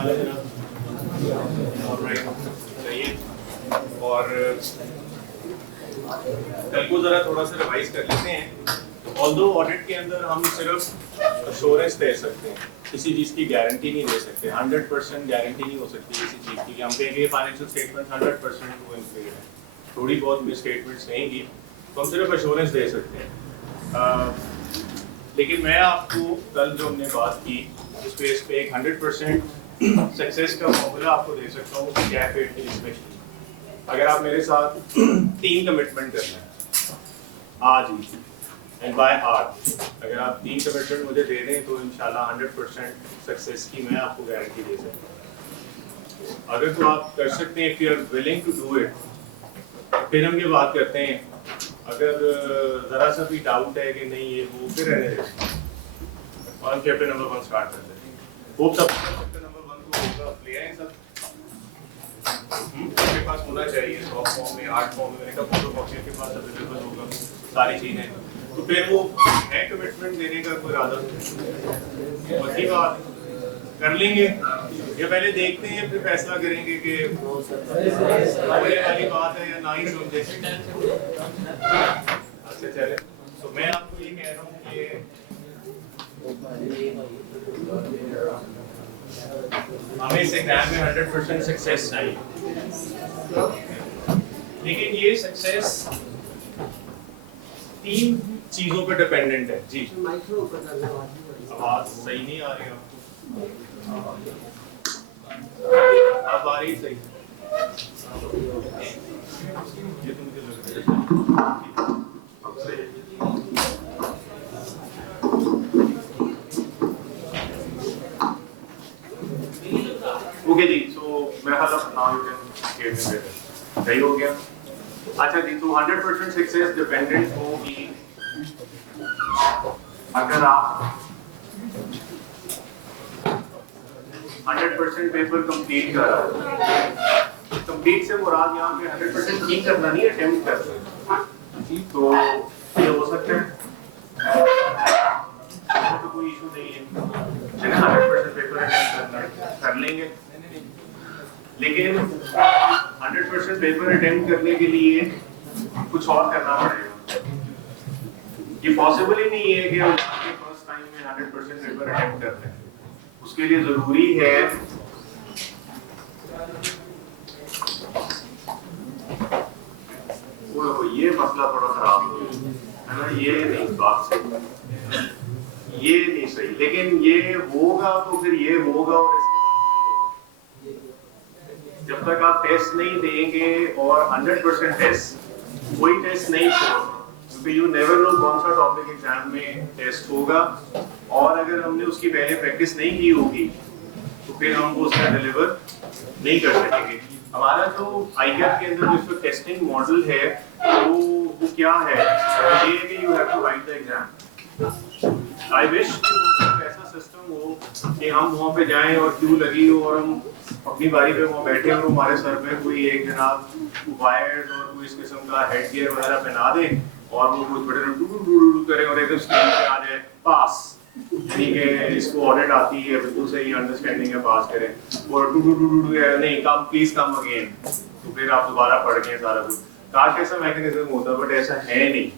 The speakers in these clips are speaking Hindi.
और कल को ज़रा थोड़ा सा रिवाइज कर लेते हैं। ऑल्दो ऑडिट के अंदर हम सिर्फ अश्योरेंस दे सकते हैं, किसी चीज़ की गारंटी नहीं दे सकते। 100% गारंटी नहीं हो सकती किसी चीज़ की। हम कहेंगे फाइनेंशियल स्टेटमेंट 100% वो इम्पेड है, थोड़ी बहुत मिस स्टेटमेंट्स रहेंगी, तो हम सिर्फ अश्योरेंस दे सकते हैं। लेकिन मैं आपको कल जो हमने बात की उस पे इस पे एक 100% सक्सेस का फॉर्मूला आपको दे सकता हूँ कैप रेट के लिए स्पेशली। अगर आप मेरे साथ 3 कमिटमेंट करना है आज ही एंड बाय हार्ट, अगर आप 3 कमिटमेंट मुझे दे दें तो इंशाल्लाह 100% सक्सेस की मैं आपको गारंटी दे सकता हूँ। अगर तो आप कर सकते हैं, if you are willing to do it, फिर हम ये बात करते हैं। अगर ज़रा सा भी डाउट है कि नहीं ये वो, फिर रहने दें और हम चैप्टर नंबर 1 स्टार्ट कर देते हैं। होप सब चैप्टर नंबर 1 को होगा ले आए सब आपके पास होना चाहिए, सॉफ्ट फॉर्म में, हार्ड फॉर्म में। मैंने कहा फोटो कॉपी के पास अवेलेबल होगा सारी चीज़ें, तो फिर वो है कमिटमेंट देने का कोई इरादा अच्छी बात कर लेंगे या पहले देखते हैं फिर फैसला करेंगे कि होने वाली बात है या ना ही समझे। अच्छा चले, तो मैं आपको ये कह रहा हूँ कि हमें इस एग्जाम में 100% सक्सेस चाहिए, लेकिन ये सक्सेस 3 चीजों पे डिपेंडेंट है। जी आवाज सही नहीं आ रही आपको? अब आ रही सही? ये तो मुझे लग रहा है ओके जी। सो मैं now you can give me better, सही हो गया। अच्छा जी, तो 100% सक्सेस डिपेंडेंट होगी अगर आप 100% पेपर कंप्लीट कर रहे हो। कंप्लीट से मुराद यहाँ पे 100% ठीक करना नहीं, अटेम्प्ट करना। तो ये हो सकता है, तो कोई इशू नहीं है, 100% पेपर अटेम्प्ट करना कर लेंगे। लेकिन 100% पेपर अटेम्प्ट करने के लिए कुछ और करना पड़ेगा। ये पॉसिबल ही नहीं है कि हम फर्स्ट टाइम में 100% पेपर अटेम्प्ट कर लें। उसके लिए जरूरी है ये मसला थोड़ा खराब है ना, ये नहीं बात सही, ये नहीं सही। लेकिन ये होगा तो फिर ये होगा, और इसके जब तक आप टेस्ट नहीं देंगे और 100% टेस्ट, कोई टेस्ट नहीं छोड़ना, क्योंकि यू नेवर नो कौन सा टॉपिक एग्जाम में टेस्ट होगा, और अगर हमने उसकी पहले प्रैक्टिस नहीं की होगी तो फिर हम वो उसका डिलीवर नहीं कर सकेंगे। हमारा जो आईकैप के अंदर जो टेस्टिंग मॉडल है वो क्या है, ये है कि you have to write the exam. I wish ऐसा सिस्टम हो कि हम वहाँ पे जाएं और क्यू लगी हो और हम अपनी बारी पे वहाँ बैठे और हमारे सर पे कोई एक जनाब वायर्ड और कोई इस किस्म का हेड गियर वगैरह पहना दे और वो कुछ बड़े डू करे और एकदम स्क्रीन पे आ जाए पास, ठीक है इसको ऑडिट आती है, बिल्कुल सही अंडरस्टैंडिंग है, पास करें। और डू नहीं कम, प्लीज कम अगेन, तो फिर आप दोबारा पढ़ के सारा कुछ। काश ऐसा मैकेनिज्म होता, बट ऐसा है नहीं।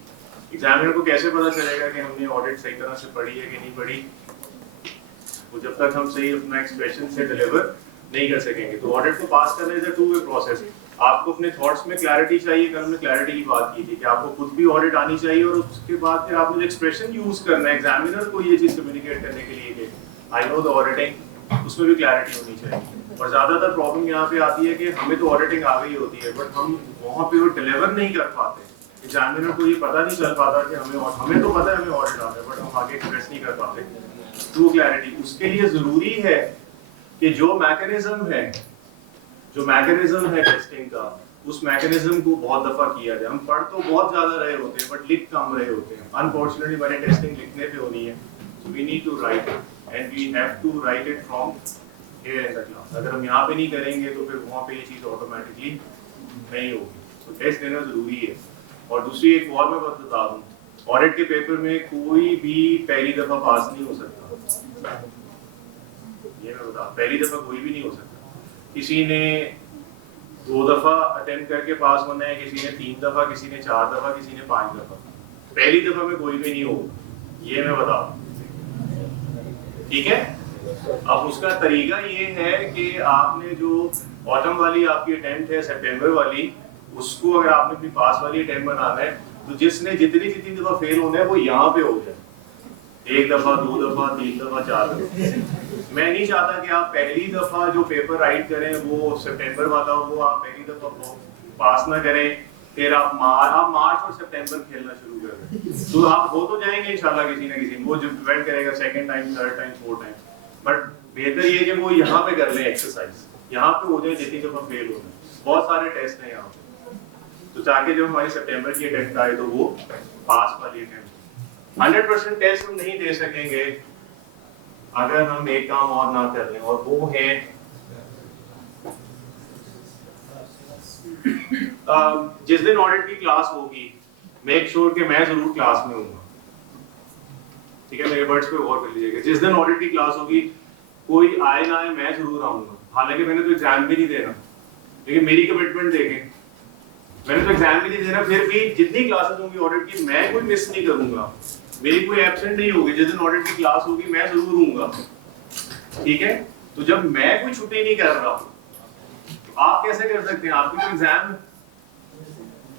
एग्जामिनर को कैसे पता चलेगा कि हमने ऑडिट सही तरह से पढ़ी है कि नहीं पढ़ी? वो जब तक हम सही अपना एक्सप्रेशन से डिलीवर नहीं कर सकेंगे। तो ऑडिट को पास करने से 2 वे प्रोसेस। आपको अपने थॉट्स में क्लैरिटी चाहिए, कल हमने क्लैरिटी की बात की थी कि आपको खुद भी ऑडिट आनी चाहिए, और उसके बाद फिर आपने जो एक्सप्रेशन यूज करना है एग्जामिनर को ये चीज कम्युनिकेट करने के लिए कि आई नो द ऑडिटिंग, उसमें भी क्लैरिटी होनी चाहिए। और ज्यादातर प्रॉब्लम यहाँ पे आती है कि हमें तो ऑडिटिंग आ गई होती है, बट हम वहाँ पे वो डिलीवर नहीं कर पाते। एग्जामिनर को ये पता नहीं चल पाता कि हमें तो पता है हमें ऑडिट आता है, बट हम आगे एक्सप्रेस नहीं कर पाते। तो क्लैरिटी उसके लिए जरूरी है कि जो मैकेनिज्म है टेस्टिंग का, उस मैकेनिज्म को बहुत दफा किया जाए। हम पढ़ तो बहुत ज्यादा रहे होते हैं बट लिख कम रहे होते हैं। अनफॉर्चुनेटली मैंने टेस्टिंग लिखने पे होनी है, so we need to write it and we have to write it from here in the class. अगर हम यहाँ पे नहीं करेंगे तो फिर वहाँ पे ये चीज ऑटोमेटिकली नहीं होगी। सो टेस्ट देना जरूरी है। और दूसरी एक और मैं बात बता दूं, ऑडिट के पेपर में कोई भी पहली दफा पास नहीं हो सकता। ये मैं बता, पहली दफा कोई भी नहीं हो सकता। किसी ने 2 दफा अटेम्प्ट करके पास होना है, किसी ने 3 दफा, किसी ने 4 दफा, किसी ने 5 दफा। पहली दफा में कोई भी नहीं हो, ये मैं बता, ठीक है। अब उसका तरीका ये है कि आपने जो ऑटम वाली आपकी अटेम्प्ट है, सितंबर वाली, उसको अगर आपने अपनी पास वाली अटेम्प्ट बनाना है तो जिसने जितनी दफा फेल होना है वो यहाँ पे हो जाए, 1 दफा, 2 दफा, 3 दफा, 4 दफा। मैं नहीं चाहता कि आप पहली दफा जो पेपर राइट करें वो सितंबर वाला हो, वो आप पहली दफा पास ना करें, फिर आप मार्च और सितंबर खेलना शुरू कर दें। तो आप हो तो जाएंगे इंशाल्लाह किसी ना किसी, वो जो डिपेंड करेगा second time, third time, fourth time. But बेहतर ये कि वो यहाँ पे कर लें एक्सरसाइज, यहाँ पे हो जाए जितनी दफा फेल हो जाए। बहुत सारे टेस्ट हैं यहाँ पे, तो ताकि जब हमारी सितंबर की अटेम्प्ट आए तो वो पास वाली अटेम्प्ट। 100% टेस्ट हम नहीं दे सकेंगे अगर हम एक काम और ना कर लें, और वो है जिस दिन ऑडिट की क्लास होगी मेक श्योर कि मैं जरूर क्लास में हूँगा, ठीक है, मेरे वर्ड्स पे गौर कर लीजिएगा। जिस दिन ऑडिट की क्लास होगी कोई आए ना आए मैं जरूर आऊंगा। हालांकि मैंने तो एग्जाम भी नहीं देना, लेकिन मेरी कमिटमेंट देखें, मैंने तो एग्जाम भी नहीं देना, फिर भी जितनी क्लासेस होंगी ऑडिट की मैं कोई मिस नहीं करूंगा, मेरी कोई एब्सेंट नहीं होगी। जिस दिन ऑडिट की क्लास होगी मैं जरूर हूँगा, ठीक है। तो जब मैं कोई छुट्टी नहीं कर रहा तो आप कैसे कर सकते हैं? आपकी कोई एग्जाम,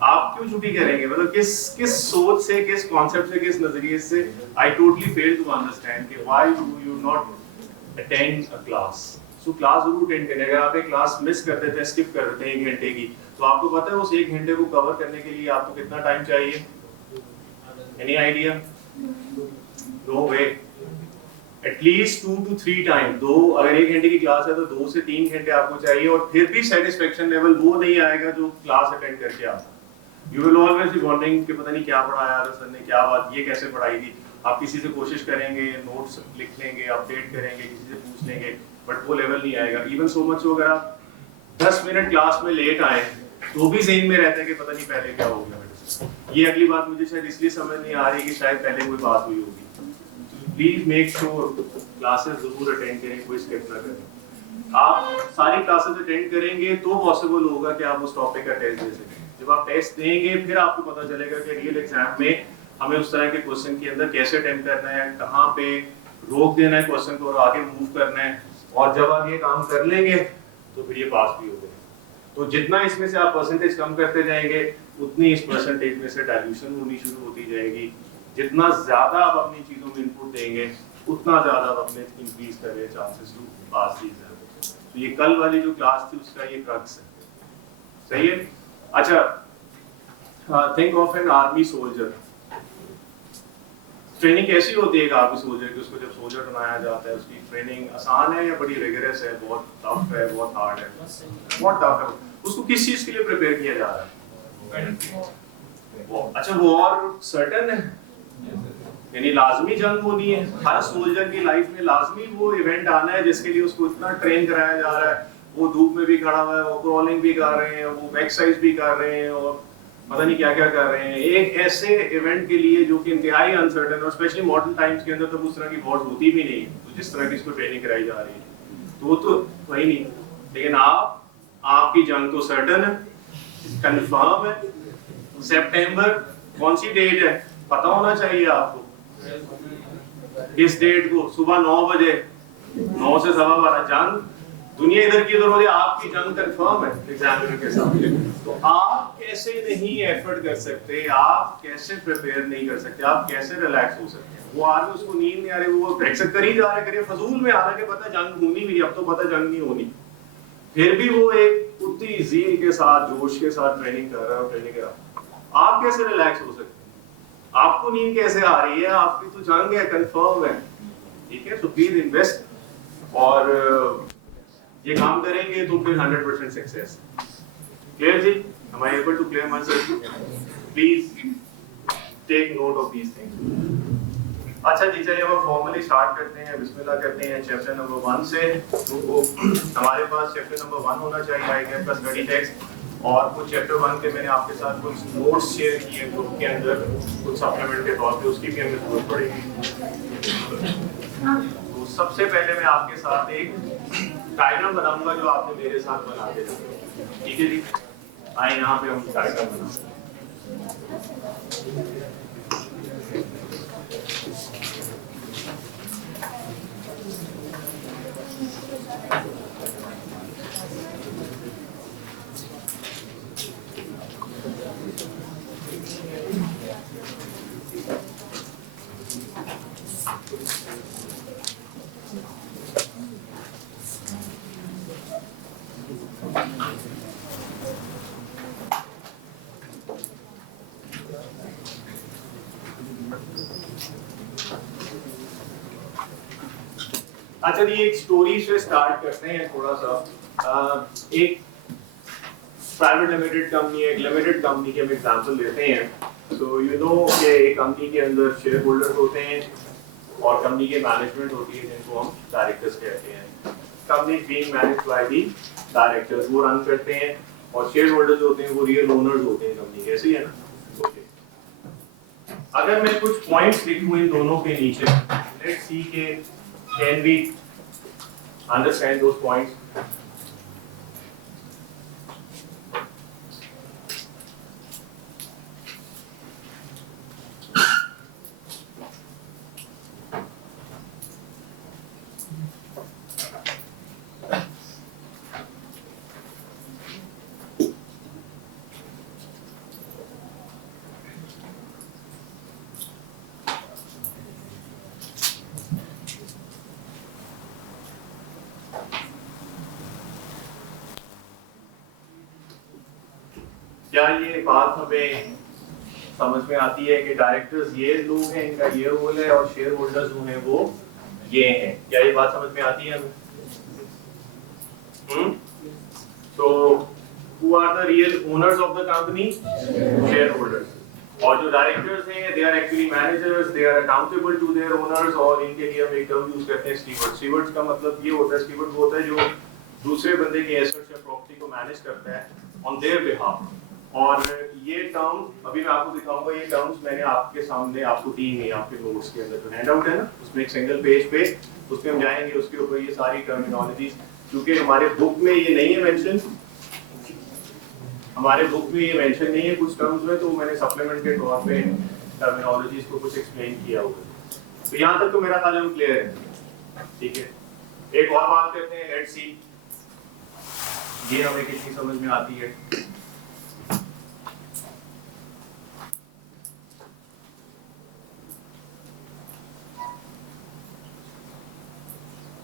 आप क्यों छुट्टी करेंगे? मतलब किस सोच से, किस कॉन्सेप्ट से, किस नजरिए से? I totally fail to understand कि why do you not attend a class. So class जरूर अटेंड करें। अगर आप एक क्लास मिस कर देते हैं, स्किप कर देते हैं 1 घंटे की, तो आपको पता है उस 1 घंटे को कवर करने के लिए आपको कितना टाइम चाहिए? Any idea? No way. At least 2 to 3 time, अगर 1 घंटे की क्लास है तो 2 से 3 घंटे आपको चाहिए, और फिर भी सेटिस्फेक्शन लेवल वो नहीं आएगा जो क्लास अटेंड करके आता। You will always be wondering कि पता नहीं क्या पढ़ाया था सर ने, क्या बात, ये कैसे पढ़ाई थी। आप किसी से कोशिश करेंगे, नोट्स लिख लेंगे, अपडेट करेंगे, किसी से पूछ लेंगे, बट वो लेवल नहीं आएगा। इवन सो मच अगर आप 10 मिनट क्लास में लेट आए तो भी ज़हन में रहता है कि पता नहीं पहले क्या हो गया मेरे से। ये अगली बात मुझे शायद इसलिए समझ नहीं आ रही कि शायद पहले कोई बात हुई होगी। प्लीज मेक श्योर क्लासेस जरूर अटेंड करें, कोई स्किप ना करें। आप सारी क्लासेस अटेंड करेंगे तो पॉसिबल होगा कि आप उस टॉपिक का टेस्ट दे सकें। जब आप टेस्ट देंगे फिर आपको पता चलेगा कि रियल एग्जाम में हमें उस तरह के क्वेश्चन के अंदर कैसे अटेम्प्ट करना है, कहाँ पे रोक देना है क्वेश्चन को और आगे मूव करना है। और जब आप ये काम कर लेंगे तो फिर ये पास भी हो गए। तो जितना इसमें से आप परसेंटेज कम करते जाएंगे उतनी इस परसेंटेज में से डाइल्यूशन होनी शुरू होती जाएगी। जितना ज्यादा आप अपनी चीजों में इनपुट देंगे उतना ज्यादा आप अपने इंक्रीज कर रहे chances to pass the exam. तो ये कल वाली जो क्लास थी उसका ये क्रक्स है, सही है। अच्छा, think of an army soldier. Training कैसी होती है एक आर्मी सोल्जर की? उसको जब सोल्जर बनाया जाता है उसकी ट्रेनिंग आसान है या बड़ी रिगरस है, बहुत टफ है, बहुत हार्ड है? बहुत टफ है। उसको किस चीज के लिए प्रिपेयर किया जा रहा है? अच्छा, वो और सर्टेन है, यानी लाजमी जंग होनी है हर सोल्जर की लाइफ में, लाजमी वो इवेंट आना है जिसके लिए उसको इतना ट्रेन कराया जा रहा है। वो धूप में भी खड़ा हुआ है, वो क्रॉलिंग भी कर रहे हैं, वो एक्सरसाइज भी कर रहे हैं और पता नहीं क्या क्या कर रहे हैं एक ऐसे इवेंट के लिए जो कि इंतहाई अनसर्टेन, और स्पेशली मॉडर्न टाइम्स के अंदर तो उस तरह की वॉर्स होती भी नहीं, तो जिस तरह की इसको ट्रेनिंग कराई जा रही है तो वो तो वही नहीं। लेकिन आपकी जंग तो सर्टेन है, कंफर्म है। सितंबर कौन सी डेट है पता होना चाहिए आपको। किस डेट को? सुबह 9 बजे, 9 से 12:15 जंग। दुनिया इधर की उधर हो जाए, आपकी जंग कंफर्म है एग्जामिनर के साथ। तो आप कैसे नहीं एफर्ट कर सकते, आप कैसे प्रिपेयर नहीं कर सकते, आप कैसे रिलैक्स हो सकते हैं? वो आदमी उसको नींद नहीं आ रही, वो एक्सेप्ट कर ही जा रहा है, करिए फजूल में, हालांकि पता जंग होनी भी, अब तो पता जंग नहीं होनी, फिर भी वो एक उतनी ज़ील के साथ, जोश के साथ ट्रेनिंग कर रहा है। ट्रेनिंग कर रहा है, आप कैसे रिलैक्स हो सकते हैं? आपको नींद कैसे आ रही है? आपकी तो जंग है, कंफर्म है, ठीक है। सो प्लीज इन्वेस्ट, और ये काम करेंगे तो फिर 100% सक्सेस। क्लियर जी? Am I able to clear myself? Please take note of these things. अच्छा जी, चलिए हम फॉर्मली स्टार्ट करते हैं, बिस्मिल्लाह करते हैं चैप्टर नंबर 1 से। तो हमारे पास चैप्टर नंबर 1 होना चाहिए आईएएफ का स्टडी टेक्स्ट। और कुछ चैप्टर 1 के मैंने आपके साथ कुछ नोट्स शेयर किए ग्रुप के अंदर कुछ सप्लीमेंट के तौर पे, उसकी भी हमें जरूरत पड़ेगी। तो सबसे पहले मैं आपके साथ एक डायग्राम बनाऊंगा जो आपने मेरे साथ बना के रखा, ठीक है जी। आए यहाँ पे हम डायग्राम बनाएंगे। अच्छा जी, एक स्टोरी से स्टार्ट करते हैं थोड़ा सा। एक प्राइवेट लिमिटेड कंपनी, एक लिमिटेड कंपनी के हम एग्जांपल लेते हैं। सो यू नो कि एक कंपनी के अंदर शेयर होल्डर्स होते हैं और कंपनी के मैनेजमेंट होती है जिनको हम डायरेक्टर्स कहते हैं। Company being managed by the directors, वो रन करते हैं, और शेयर होल्डर्स होते हैं वो रियल ओनर्स होते हैं कंपनी के, ऐसे ही है ना। ओके, अगर मैं कुछ पॉइंट्स लिखूं इन दोनों के नीचे, लेट्स सी के can we understand those points? क्या ये बात हमें समझ में आती है कि डायरेक्टर्स ये लोग हैं, इनका ये रोल है, और शेयर होल्डर्स जो हैं वो ये हैं? क्या ये बात समझ में आती है हमें? तो who are the real owners of the company? Shareholders. और जो डायरेक्टर्स हैं they are actually managers, they are accountable to their owners, और इनके लिए हम एक टर्म यूज करते हैं स्टीवर्ड। स्टीवर्ड का मतलब ये होता है, स्टीवर्ड वो होता है जो दूसरे बंदे के एसेट्स या प्रॉपर्टी को मैनेज करता है on their behalf। और ये टर्म अभी मैं आपको दिखाऊंगा, ये टर्म्स मैंने आपके सामने आपको दी हैं आपके नोट्स के अंदर, जो हैंडआउट है ना उसमें एक सिंगल पेज पे, उस पे हम जाएंगे, उसके ऊपर ये सारी टर्मिनोलॉजीज, क्योंकि हमारे बुक में ये नहीं है मेंशन, हमारे बुक में ये मेंशन नहीं है कुछ टर्म्स में, तो मैंने सप्लीमेंट के तौर पे टर्मिनोलॉजीज को कुछ एक्सप्लेन किया होगा। तो यहाँ तक तो मेरा ख्याल क्लियर है, ठीक है। एक और बात करते हैं, लेट्स सी ये हमें कितनी समझ में आती है।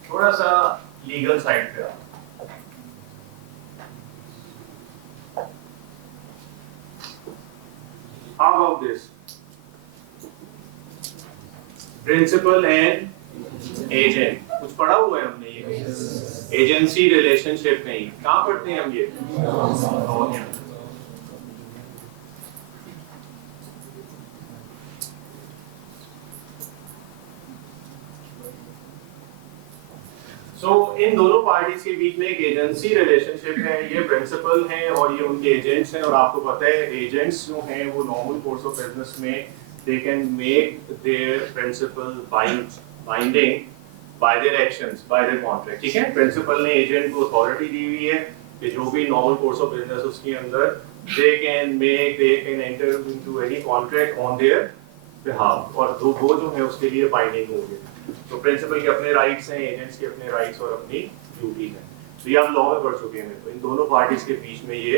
थोड़ा सा लीगल साइड पे आओ। How about this? Principal and agent, कुछ पढ़ा हुआ है हमने ये? एजेंसी रिलेशनशिप नहीं, कहाँ पढ़ते हैं हम ये? सो इन दोनों पार्टीज के बीच में एक एजेंसी रिलेशनशिप है, ये प्रिंसिपल हैं और ये उनके एजेंट्स हैं। और आपको पता है एजेंट्स जो हैं वो नॉर्मल कोर्स ऑफ बिजनेस में they can make their principal binding by their actions, by their contract, ठीक है। प्रिंसिपल ने एजेंट को अथॉरिटी दी हुई है कि जो भी नॉर्मल कोर्स ऑफ बिजनेस उसके अंदर they can enter into any contract on their behalf, और वो जो है उसके लिए बाइंडिंग होगी। तो प्रिंसिपल के अपने राइट्स हैं, एजेंट्स के अपने राइट्स और अपनी ड्यूटी है। तो ये आप लॉ में पढ़ चुके हैं, तो इन दोनों पार्टीज के बीच में ये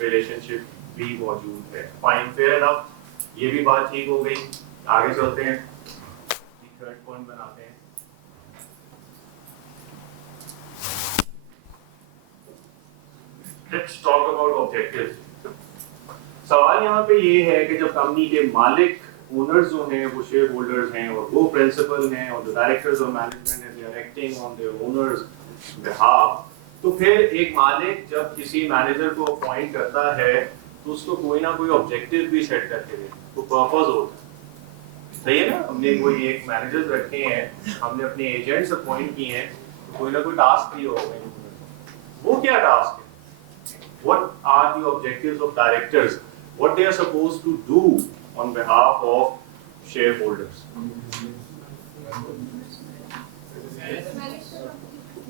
रिलेशनशिप भी मौजूद है। फाइन, फेयर एनफ, ये भी बात ठीक हो गई। आगे चलते हैं, थर्ड पॉइंट बनाते हैं। Let's talk about objectives. सवाल यहाँ पे ये है कि जब कंपनी के मालिक ओनर्स जो हैं वो शेयर होल्डर्स हैं और वो प्रिंसिपल हैं और जो डायरेक्टर्स और मैनेजमेंट है they are acting on their owners behalf, तो फिर एक मालिक जब किसी मैनेजर को अपॉइंट करता है तो उसको कोई ना कोई ऑब्जेक्टिव भी सेट करके दे, तो पर्पस होता है, सही है ना। हमने कोई एक मैनेजर्स रखे हैं, हमने अपने एजेंट्स अपॉइंट किए हैं, तो कोई ना कोई टास्क दिया होगा। वो क्या टास्क है? what are the objectives of directors, what they are supposed to do on behalf of shareholders.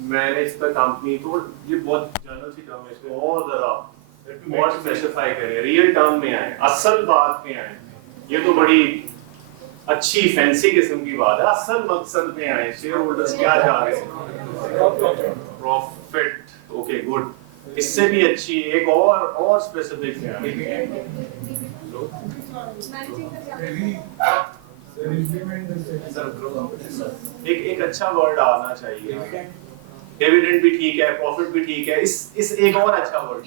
Manage the company, तो ये बहुत जनरल सी टर्म है, इसको और जरा और स्पेसिफाई करें, रियल टर्म में आए, असल बात में आए। ये तो बड़ी अच्छी फैंसी किस्म की बात है, असल मकसद में आए, शेयर होल्डर्स क्या चाह रहे हैं, प्रॉफिट, ओके गुड, इससे भी अच्छी एक और स्पेसिफिक में आए। एक अच्छा वर्ड आना चाहिए, डिविडेंड भी ठीक है, प्रॉफिट भी ठीक है, इस एक और अच्छा वर्ड,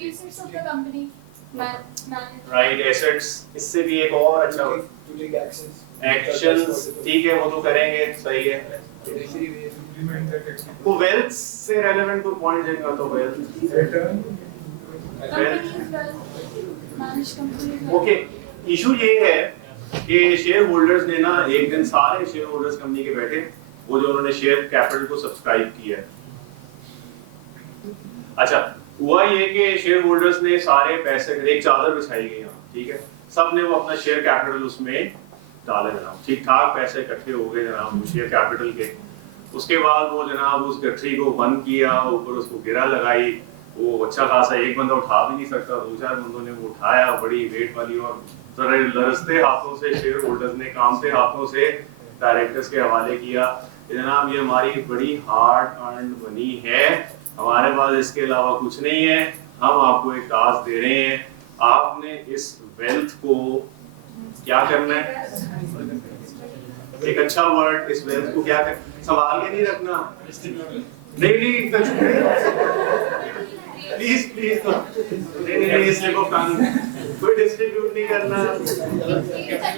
राइट, एसेट्स, इससे भी एक और अच्छा वर्ड, एक्शंस, ठीक है वो तो करेंगे, सही है। वो वेल्थ से रेलेवेंट कोई पॉइंट देगा तो वेल्थ, ओके, इशू ये है कि शेयर होल्डर्स ने ना एक दिन सारे शेयर होल्डर्स कंपनी के बैठे, वो जो उन्होंने शेयर कैपिटल को सब्सक्राइब किया है, अच्छा हुआ ये कि शेयर होल्डर्स ने सारे पैसे, एक चादर बिछाई गई, ठीक है, सब ने वो अपना शेयर कैपिटल उसमें डाले जनाब, ठीक ठाक पैसे इकट्ठे हो गए जनाब शेयर कैपिटल के। उसके बाद वो जनाब उस गठरी को बंद किया, ऊपर उसको गिरा लगाई, वो अच्छा खासा एक बंदा उठा भी नहीं सकता, दो चार बंदों ने वो उठाया, बड़ी वेट वाली, और जरा लरसते हाथों से शेयर होल्डर्स ने कामते हाथों से डायरेक्टर्स के हवाले किया, जनाब ये हमारी बड़ी हार्ड अर्न्ड मनी है, हमारे पास इसके अलावा कुछ नहीं है, हम आपको एक टास्क दे रहे हैं, आपने इस वेल्थ को क्या करना है, एक अच्छा वर्ड, इस वेल्थ को क्या कर, संभाल के नहीं रखना, नहीं प्लीज नहीं स्लिप ऑफ टंग, कोई डिस्ट्रीब्यूट नहीं करना,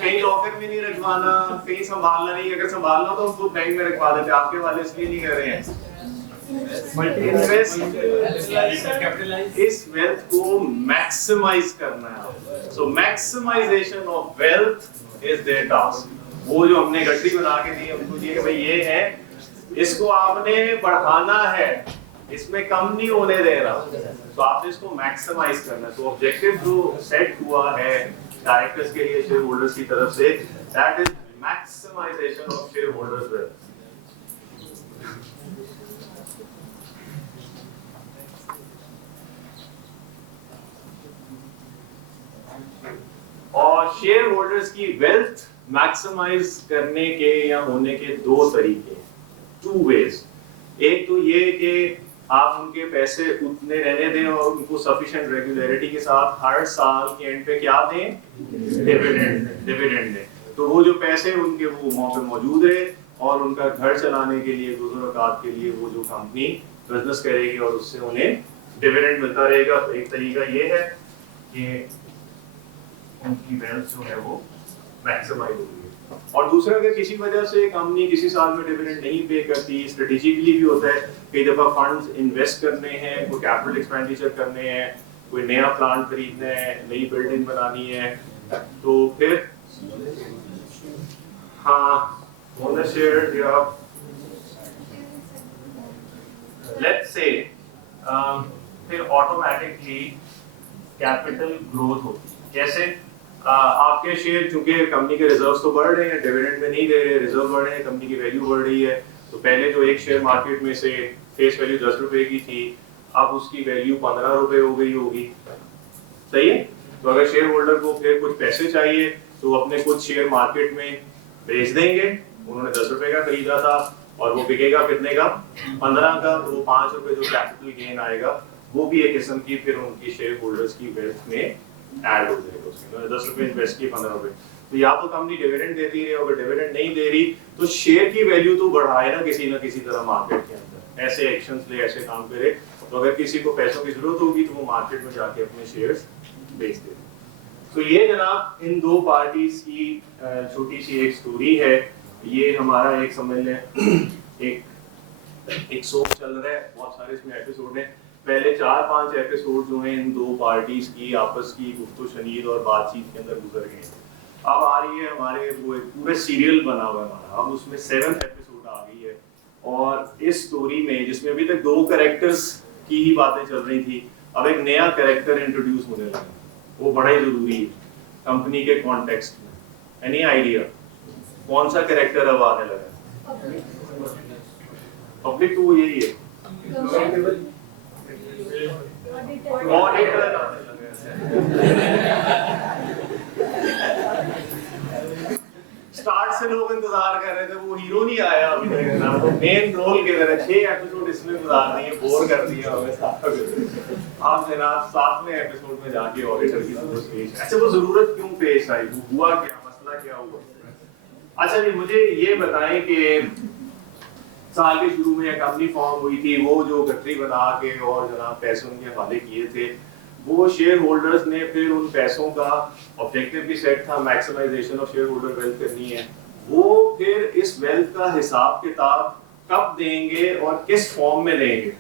कहीं लॉकर में नहीं रखवाना, कहीं संभालना नहीं, अगर संभालना तो उसको बैंक में रखवा देते, आपके वाले इसलिए नहीं कर रहे हैं, इस वेल्थ को मैक्सिमाइज करना है, so maximisation of wealth is their task. वो जो हमने गठरी बना के दी उनको ये कि भाई ये है, इसको आपने बढ़ाना है, इसमें कम नहीं होने दे रहा, तो आपने इसको मैक्सिमाइज करना है। तो ऑब्जेक्टिव जो सेट हुआ है डायरेक्टर्स के लिए शेयर होल्डर्स की तरफ से, that is maximization of share holders wealth. और शेयर होल्डर्स की वेल्थ मैक्सिमाइज करने के या होने के दो तरीके, टू वेज। एक तो ये कि आप उनके पैसे उतने रहने दें और उनको सफिशिएंट रेगुलरिटी के साथ हर साल के एंड पे क्या दें, डिविडेंड दें, तो वो जो पैसे उनके वो वहाँ पे मौजूद रहे और उनका घर चलाने के लिए, गुज़र के लिए वो जो कंपनी बिजनेस करेगी और उससे उन्हें डिविडेंड मिलता रहेगा। तो एक तरीका ये है कि उनकी वेल्थ जो है वो मैक्सिमाइज होगी। और दूसरा, अगर किसी वजह से कंपनी किसी साल में डिविडेंड नहीं पे करती, स्ट्रेटेजिकली भी होता है, कई दफा फंड्स इन्वेस्ट करने हैं, कोई कैपिटल एक्सपेंडिचर करने हैं, कोई नया प्लांट खरीदना है, नई बिल्डिंग बनानी है, तो फिर हाँ ओनरशिप या लेट्स से फिर ऑटोमेटिकली कैपिटल ग्रोथ होती है। जैसे आपके शेयर, चूंकि कंपनी के रिजर्व्स तो बढ़ रहे हैं, डिविडेंड में नहीं दे रहे, रिजर्व बढ़ रहे हैं, कंपनी की वैल्यू बढ़ रही है, तो पहले जो एक शेयर मार्केट में से फेस वैल्यू 10 रुपए की थी, अब उसकी वैल्यू 15 रुपए हो गई होगी, सही है। तो अगर शेयर होल्डर को फिर कुछ पैसे चाहिए तो अपने कुछ शेयर मार्केट में बेच देंगे, उन्होंने 10 रुपए का खरीदा था और वो बिकेगा कितने का, 15 का, तो वो 5 रुपए जो कैपिटल गेन आएगा वो भी एक किस्म की फिर उनकी शेयर होल्डर्स की वेल्थ में ऐड हो जाएगा। उसमें 10 रुपए इन्वेस्ट किए, 15 रुपए, तो या तो कंपनी डिविडेंड देती रहे, अगर डिविडेंड नहीं दे रही तो शेयर की वैल्यू तो बढ़ाए ना किसी तरह मार्केट के अंदर, ऐसे एक्शंस ले, ऐसे काम करे, तो अगर किसी को पैसों की जरूरत होगी तो वो मार्केट में जाके अपने शेयर्स बेच दे। तो ये जनाब इन दो पार्टीज की छोटी सी एक स्टोरी है। ये हमारा एक समझ लें एक सोच चल रहा है, बहुत सारे इसमें एपिसोड हैं। पहले 4-5 एपिसोड जो हैं इन दो पार्टीज की आपस की गुफ्तो शनीद और बातचीत के अंदर गुजर गए। अब आ रही है हमारे वो एक पूरे सीरियल बना हुआ है हमारा, अब उसमें 7th एपिसोड आ गई है। और इस स्टोरी में जिसमें अभी तक 2 कैरेक्टर्स की ही बातें चल रही थी, अब एक नया कैरेक्टर इंट्रोड्यूस होने लगा, वो बड़ा ही जरूरी है कंपनी के कॉन्टेक्स्ट में। एनी आइडिया कौन सा कैरेक्टर अब आने लगा? पब्लिक तो वो यही है, ऑडिटर। स्टार्ट से लोग इंतजार कर रहे थे, वो हीरो नहीं आया अभी तक ना, वो मेन रोल के तरह 6 एपिसोड इसमें गुजार दिए, बोर कर दिया हमें साथ में। आप जनाब 7वें एपिसोड में जाके ऑडिटर की जरूरत पेश, अच्छा वो जरूरत क्यों पेश आई, वो हुआ क्या, मसला क्या हुआ? अच्छा जी मुझे ये बताएं कि साल के शुरू में कंपनी फॉर्म हुई थी, वो जो गठरी बना के और जनाब पैसे उनके हवाले किए थे, वो शेयर होल्डर्स ने फिर उन पैसों का ऑब्जेक्टिव भी सेट था, maximization of share holder wealth करनी है, वो फिर इस वेल्थ का हिसाब किताब कब देंगे और किस फॉर्म में देंगे?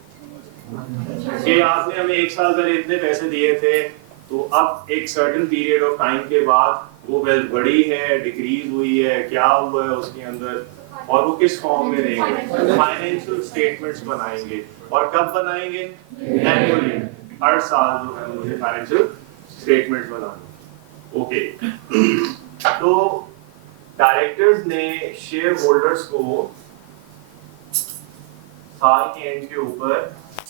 कि आपने हमें 1 साल पहले इतने पैसे दिए थे, तो अब एक सर्टेन पीरियड ऑफ टाइम के बाद वो वेल्थ बढ़ी है, डिक्रीज हुई है, क्या हुआ है उसके अंदर, और वो किस फॉर्म में देंगे? फाइनेंशियल स्टेटमेंट्स बनाएंगे, और कब बनाएंगे? एनुअली, हर साल जो है मुझे फाइनेंशियल स्टेटमेंट्स बनाने। ओके, तो डायरेक्टर्स ने शेयर होल्डर्स को साल के एंड के ऊपर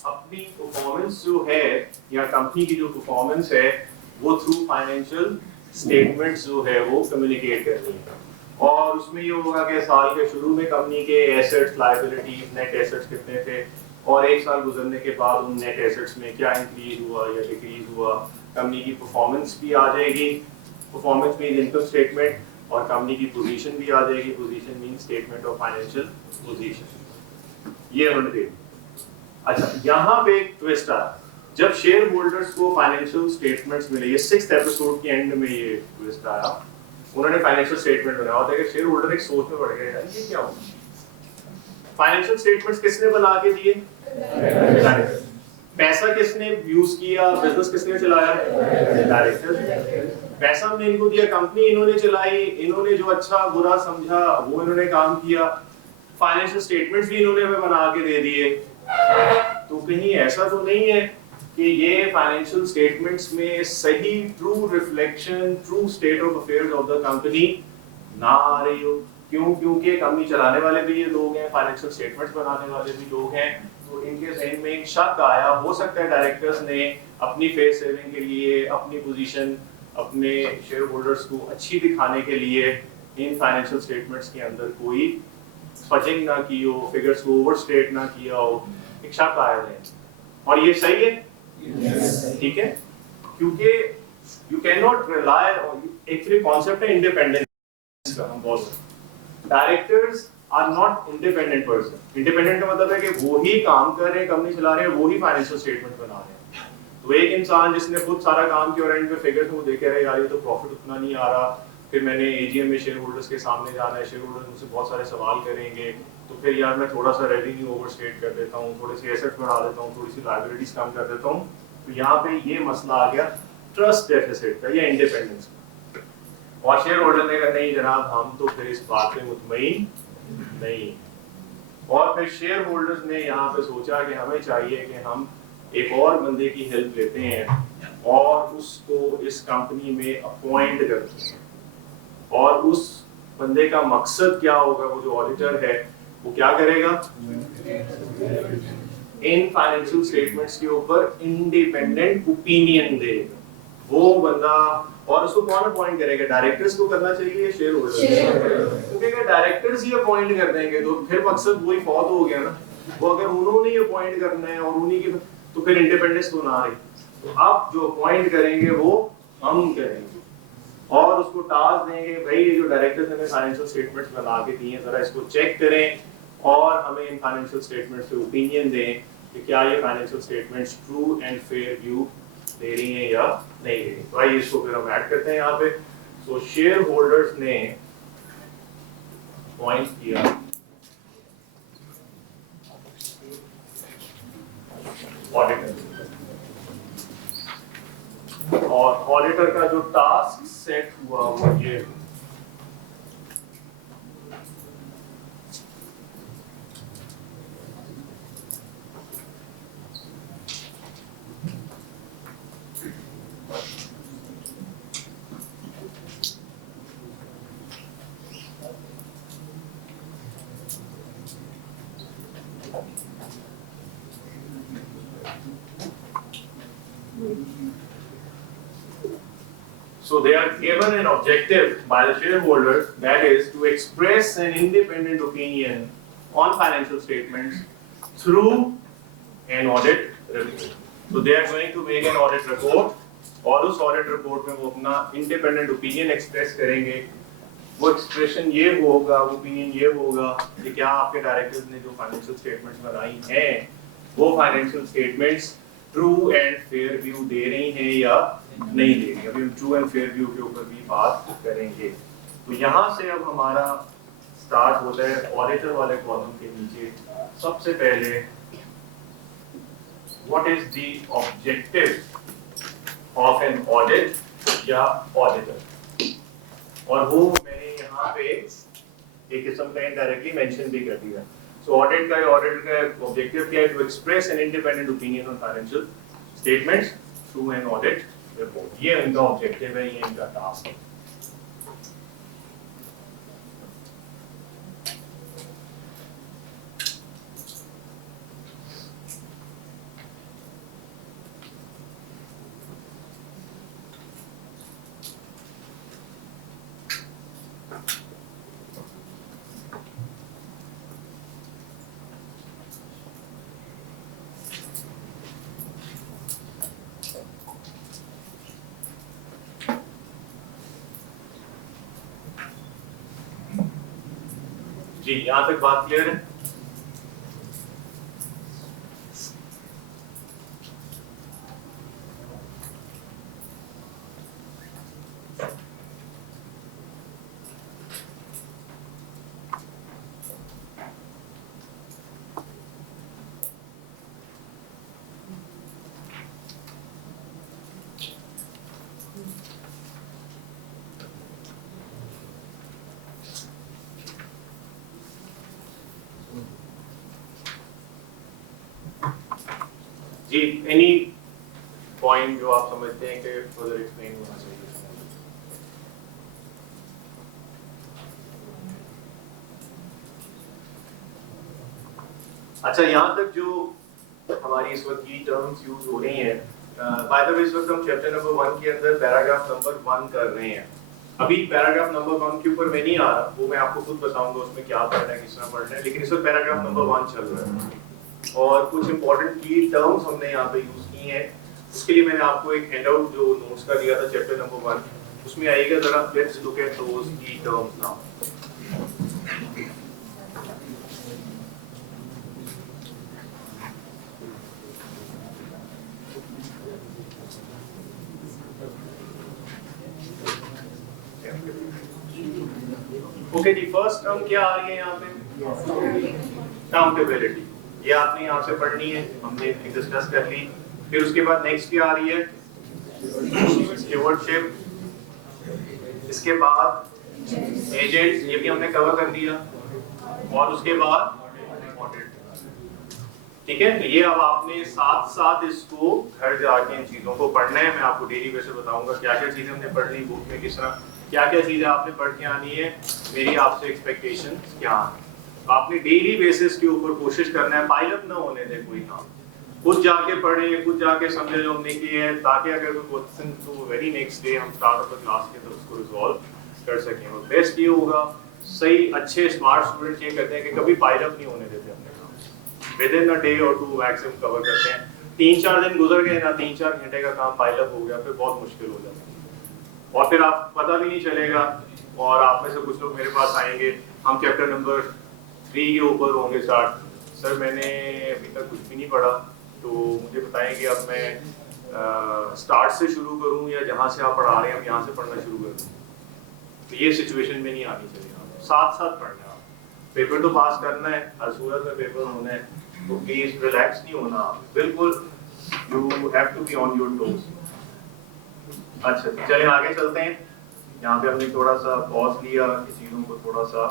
अपनी परफॉर्मेंस जो है या कंपनी की जो परफॉर्मेंस है वो थ्रू फाइनेंशियल स्टेटमेंट्स जो है वो कम्युनिकेट करनी है, और उसमें ये होगा कि साल के शुरू में कंपनी के एसेट्स, लायबिलिटीज, नेट एसेट्स कितने थे, और 1 साल गुजरने के बाद उन नेट एसेट्स में क्या इंक्रीज हुआ या डिक्रीज हुआ, कंपनी की परफॉर्मेंस भी आ जाएगी, परफॉर्मेंस मीन इनकम स्टेटमेंट, और कंपनी की पोजीशन भी आ जाएगी, position mean statement of financial position. ये उन्होंने दे। अच्छा यहाँ पे एक ट्विस्ट आ, जब शेयर होल्डर्स को फाइनेंशियल स्टेटमेंट्स मिले, ये 6th एपिसोड के एंड में ये ट्विस्ट आया, उन्होंने फाइनेंशियल स्टेटमेंट बनाया होता है कि शेयर होल्डर एक सोच में पड़ गए यार ये क्या होगा, फाइनेंशियल स्टेटमेंट्स किसने बना के दिए? पैसा किसने यूज किया, बिजनेस किसने चलाया? डायरेक्टर। पैसा हमने इनको दिया, कंपनी इन्होंने चलाई, इन्होंने जो अच्छा बुरा समझा वो इन्होंने काम किया, फाइनेंशियल स्टेटमेंट्स भी इन्होंने हमें बना के दे दिए। तो कहीं ऐसा तो नहीं है कि ये फाइनेंशियल स्टेटमेंट्स में सही true reflection, true state of affairs of the company ना आ रही हो? क्यों? क्योंकि कंपनी चलाने वाले भी ये लोग हैं, फाइनेंशियल स्टेटमेंट्स बनाने वाले भी लोग हैं, तो इनके ज़हन में एक शक आया, हो सकता है डायरेक्टर्स ने अपनी फेस सेविंग के लिए, अपनी पोजीशन अपने शेयर होल्डर्स को अच्छी दिखाने के लिए इन फाइनेंशियल स्टेटमेंट्स के अंदर कोई फजिंग ना की हो, फिगर्स को ओवरस्टेट ना किया हो, एक शक आया है। और ये सही है, ठीक है, क्योंकि you can not rely, actually concept है इंडिपेंडेंस का, हम बोल directors are not independent person. Independent का मतलब है कि वो ही काम कर रहे हैं, कंपनी चला रहे हैं, वो ही फाइनेंशियल स्टेटमेंट बना रहे हैं। तो एक इंसान जिसने खुद सारा काम किया और एंड में फिगर्स को देख रहे यार ये तो प्रॉफिट उतना नहीं आ रहा, फिर मैंने एजीएम में शेयर होल्डर्स के सामने जाना है, शेयर होल्डर्स मुझसे बहुत सारे सवाल करेंगे, तो फिर यार मैं थोड़ा सा रेवेन्यू ओवरस्टेट कर देता हूँ, थोड़ी सी एसेट्स बढ़ा देता हूँ, थोड़ी सी लायबिलिटीज कम कर देता हूँ। तो यहाँ पे ये मसला आ गया ट्रस्ट डेफिसिट का या इंडिपेंडेंस का। और शेयर होल्डर ने कहा नहीं जनाब हम तो फिर इस बात पे मुतमईन नहीं, और फिर शेयर होल्डर्स ने यहाँ पे सोचा कि हमें चाहिए कि हम एक और बंदे की हेल्प लेते हैं और उसको इस कंपनी में अपॉइंट करते हैं, और उस बंदे का मकसद क्या होगा, वो जो ऑडिटर है वो क्या करेगा, इन फाइनेंशियल स्टेटमेंट्स के ऊपर इंडिपेंडेंट ओपिनियन देगा वो बंदा। और उसको कौन अपॉइंट करेगा? डायरेक्टर्स को करना चाहिए या शेयर होल्डर्स? क्योंकि अगर डायरेक्टर्स ही अपॉइंट कर देंगे तो फिर मकसद वही फौत हो गया ना, वो अगर उन्होंने ही अपॉइंट करना है और उन्हीं की, तो फिर इंडिपेंडेंस तो ना रही। तो आप जो अपॉइंट करेंगे वो हम करेंगे और उसको टास्क देंगे, भाई ये जो डायरेक्टर्स ने फाइनेंशियल स्टेटमेंट्स बना के दिए हैं जरा इसको चेक करें और हमें इन फाइनेंशियल स्टेटमेंट्स पे ओपिनियन दें कि क्या ये financial statements true and fair view दे रही हैं या नहीं दे रही। तो आइए इसको फिर हम ऐड करते हैं यहाँ पे। सो शेयर होल्डर्स ने अपॉइंट किया ऑडिटर, और ऑडिटर का जो टास्क सेट हुआ वो ये So they are given an objective by the shareholders, that is to express an independent opinion on financial statements through an audit report. So they are going to make an audit report और उस audit report में वो अपना independent opinion express करेंगे. वो expression ये होगा, वो opinion ये होगा कि क्या आपके directors ने जो financial statements बनाई हैं, वो financial statements true and fair view दे रही हैं या नहीं दे रही. अभी हम true and fair view के ऊपर भी बात करेंगे. तो यहाँ से अब हमारा start होता है auditor वाले column के नीचे. सबसे पहले what is the objective of an audit या auditor, और वो मैंने यहाँ पे एक किस्म का indirectly mention भी कर दिया. So audit का objective क्या है? To express an independent opinion on financial statements through an audit report. ये इनका objective है, ये इनका task है. जी, यहाँ तक बात क्लियर है? जी, एनी पॉइंट जो आप समझते हैं कि फर्दर एक्सप्लेन होना चाहिए? अच्छा, यहाँ तक जो हमारी इस वक्त की टर्म्स यूज हो रही हैं, बाय द वे इस वक्त हम चैप्टर नंबर 1 के अंदर पैराग्राफ नंबर 1 कर रहे हैं. अभी पैराग्राफ नंबर 1 के ऊपर मैं नहीं आ रहा, वो मैं आपको खुद बताऊंगा उसमें क्या पढ़ना है, किस तरह पढ़ना है. लेकिन इस वक्त पैराग्राफ नंबर 1 चल रहा है और कुछ इंपॉर्टेंट की टर्म्स हमने यहाँ पे यूज की हैं. उसके लिए मैंने आपको एक हैंडआउट जो नोट्स का दिया था चैप्टर नंबर 1, उसमें आएगा. जरा लेट्स लुक एट दोस की टर्म्स नाउ. ओके जी, फर्स्ट टर्म क्या आ रही है यहाँ पे? अकाउंटेबिलिटी. ये आपने यहाँ से पढ़नी है, हमने डिस्कस कर ली. फिर उसके बाद नेक्स्ट क्या आ रही है? स्टीवर्डशिप. इसके बाद एजेंट्स, ये भी हमने कवर कर दिया. और उसके बाद ठीक है. तो ये अब आपने साथ साथ इसको घर जाके इन चीजों को पढ़ना है. मैं आपको डेली बेसिस बताऊंगा क्या क्या चीजें हमने पढ़ ली बुक में, किस तरह क्या क्या चीजें आपने पढ़ के आनी है, मेरी आपसे एक्सपेक्टेशन क्या है. आपने डेली बेसिस के ऊपर कोशिश करना है, पाइल अप ना होने दें कोई काम. खुद जाके पढ़े, खुद जाके समझे जो हमने किए हैं, ताकि अगर कोई क्वेश्चन तो वेरी नेक्स्ट डे हम स्टार्ट ऑफ द क्लास के तो उसको रिजॉल्व कर सकें. और बेस्ट ये होगा, सही अच्छे स्मार्ट स्टूडेंट ये कहते हैं कि कभी पाइल अप नहीं होने देते अपने काम. विद इन अ डे और 2 मैक्सिमम कवर करते हैं. 3-4 दिन गुजर गए ना, 3-4 घंटे का काम पाइल अप हो गया, फिर बहुत मुश्किल हो जाता है. और फिर आप पता भी नहीं चलेगा. और आप में से कुछ लोग मेरे पास आएंगे, हम चैप्टर नंबर 3 के ऊपर होंगे स्टार्ट. सर मैंने अभी तक कुछ भी नहीं पढ़ा, तो मुझे बताएं कि अब मैं स्टार्ट से शुरू करूं या जहां से आप पढ़ा रहे हैं हम यहां से पढ़ना शुरू कर दूं. तो ये सिचुएशन में नहीं आनी चाहिए. साथ साथ पढ़ना है. पेपर तो पास करना है, हर सूरत में पेपर होना है, तो प्लीज रिलैक्स नहीं होना. बिल्कुल you have to be on your toes. अच्छा, चलिए आगे चलते हैं. यहाँ पे हमने थोड़ा सा पॉज लिया कि चीजों को थोड़ा सा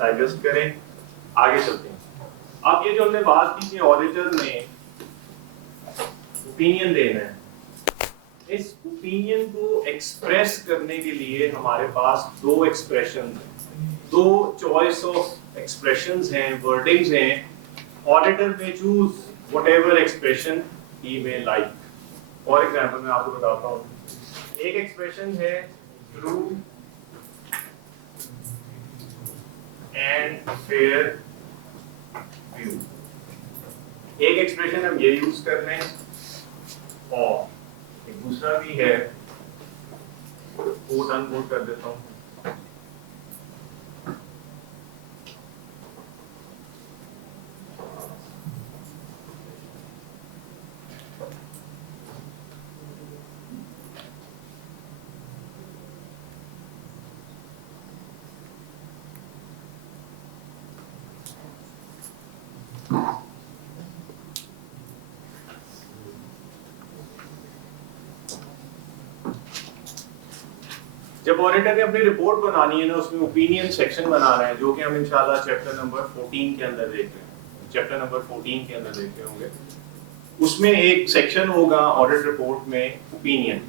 डाइजेस्ट करें. आगे चलते हैं. अब ये जो हमने बात की कि ऑडिटर ने ओपिनियन देना है, इस ओपिनियन को एक्सप्रेस करने के लिए हमारे पास 2 एक्सप्रेशन हैं, 2 चॉइस ऑफ एक्सप्रेशंस हैं, वर्डिंग्स हैं Auditor may choose whatever expression he may like. For example, मैं आपको बताता हूँ, एक एक्सप्रेशन है true and fair view. एक एक्सप्रेशन हम ये यूज कर रहे हैं, और एक दूसरा भी है, कोट अनकोट कर देता हूँ। जब ऑडिटर ने अपनी रिपोर्ट बनानी है ना, उसमें ओपिनियन सेक्शन बना रहे हैं, जो कि हम इंशाल्लाह चैप्टर नंबर 14 के अंदर देख रहे हैं, चैप्टर नंबर 14 के अंदर देख रहे होंगे। उसमें एक सेक्शन होगा ऑडिट रिपोर्ट में ओपिनियन,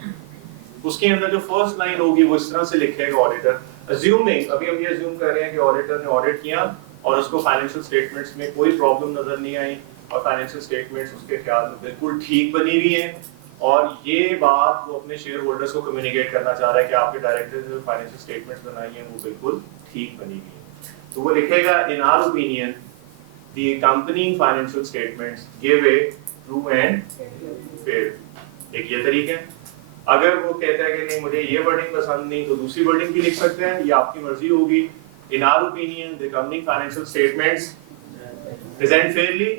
उसके अंदर जो फर्स्ट लाइन होगी वो इस तरह से लिखेगा ऑडिटर, अज्यूमिंग, अभी हम ये अज्यूम कर रहे हैं कि ऑडिटर ने ऑडिट किया और उसको फाइनेंशियल स्टेटमेंट्स में कोई प्रॉब्लम नजर नहीं आई और फाइनेंशियल स्टेटमेंट्स उसके ख्याल में बिल्कुल ठीक बनी हुई है, और ये बात वो अपने शेयर होल्डर्स को कम्युनिकेट करना चाह रहा है कि आपके डायरेक्टर ने जो फाइनेंशियल स्टेटमेंट्स बनाई हैं वो बिल्कुल ठीक बनी हुई है। तो वो लिखेगा, in our opinion the accompanying financial statements give a true and fair। एक ये तरीका है। अगर वो कहता है कि नहीं मुझे ये वर्डिंग पसंद नहीं, तो दूसरी वर्डिंग भी लिख सकते हैं, ये आपकी मर्जी होगी। In our opinion the accompanying financial statements present fairly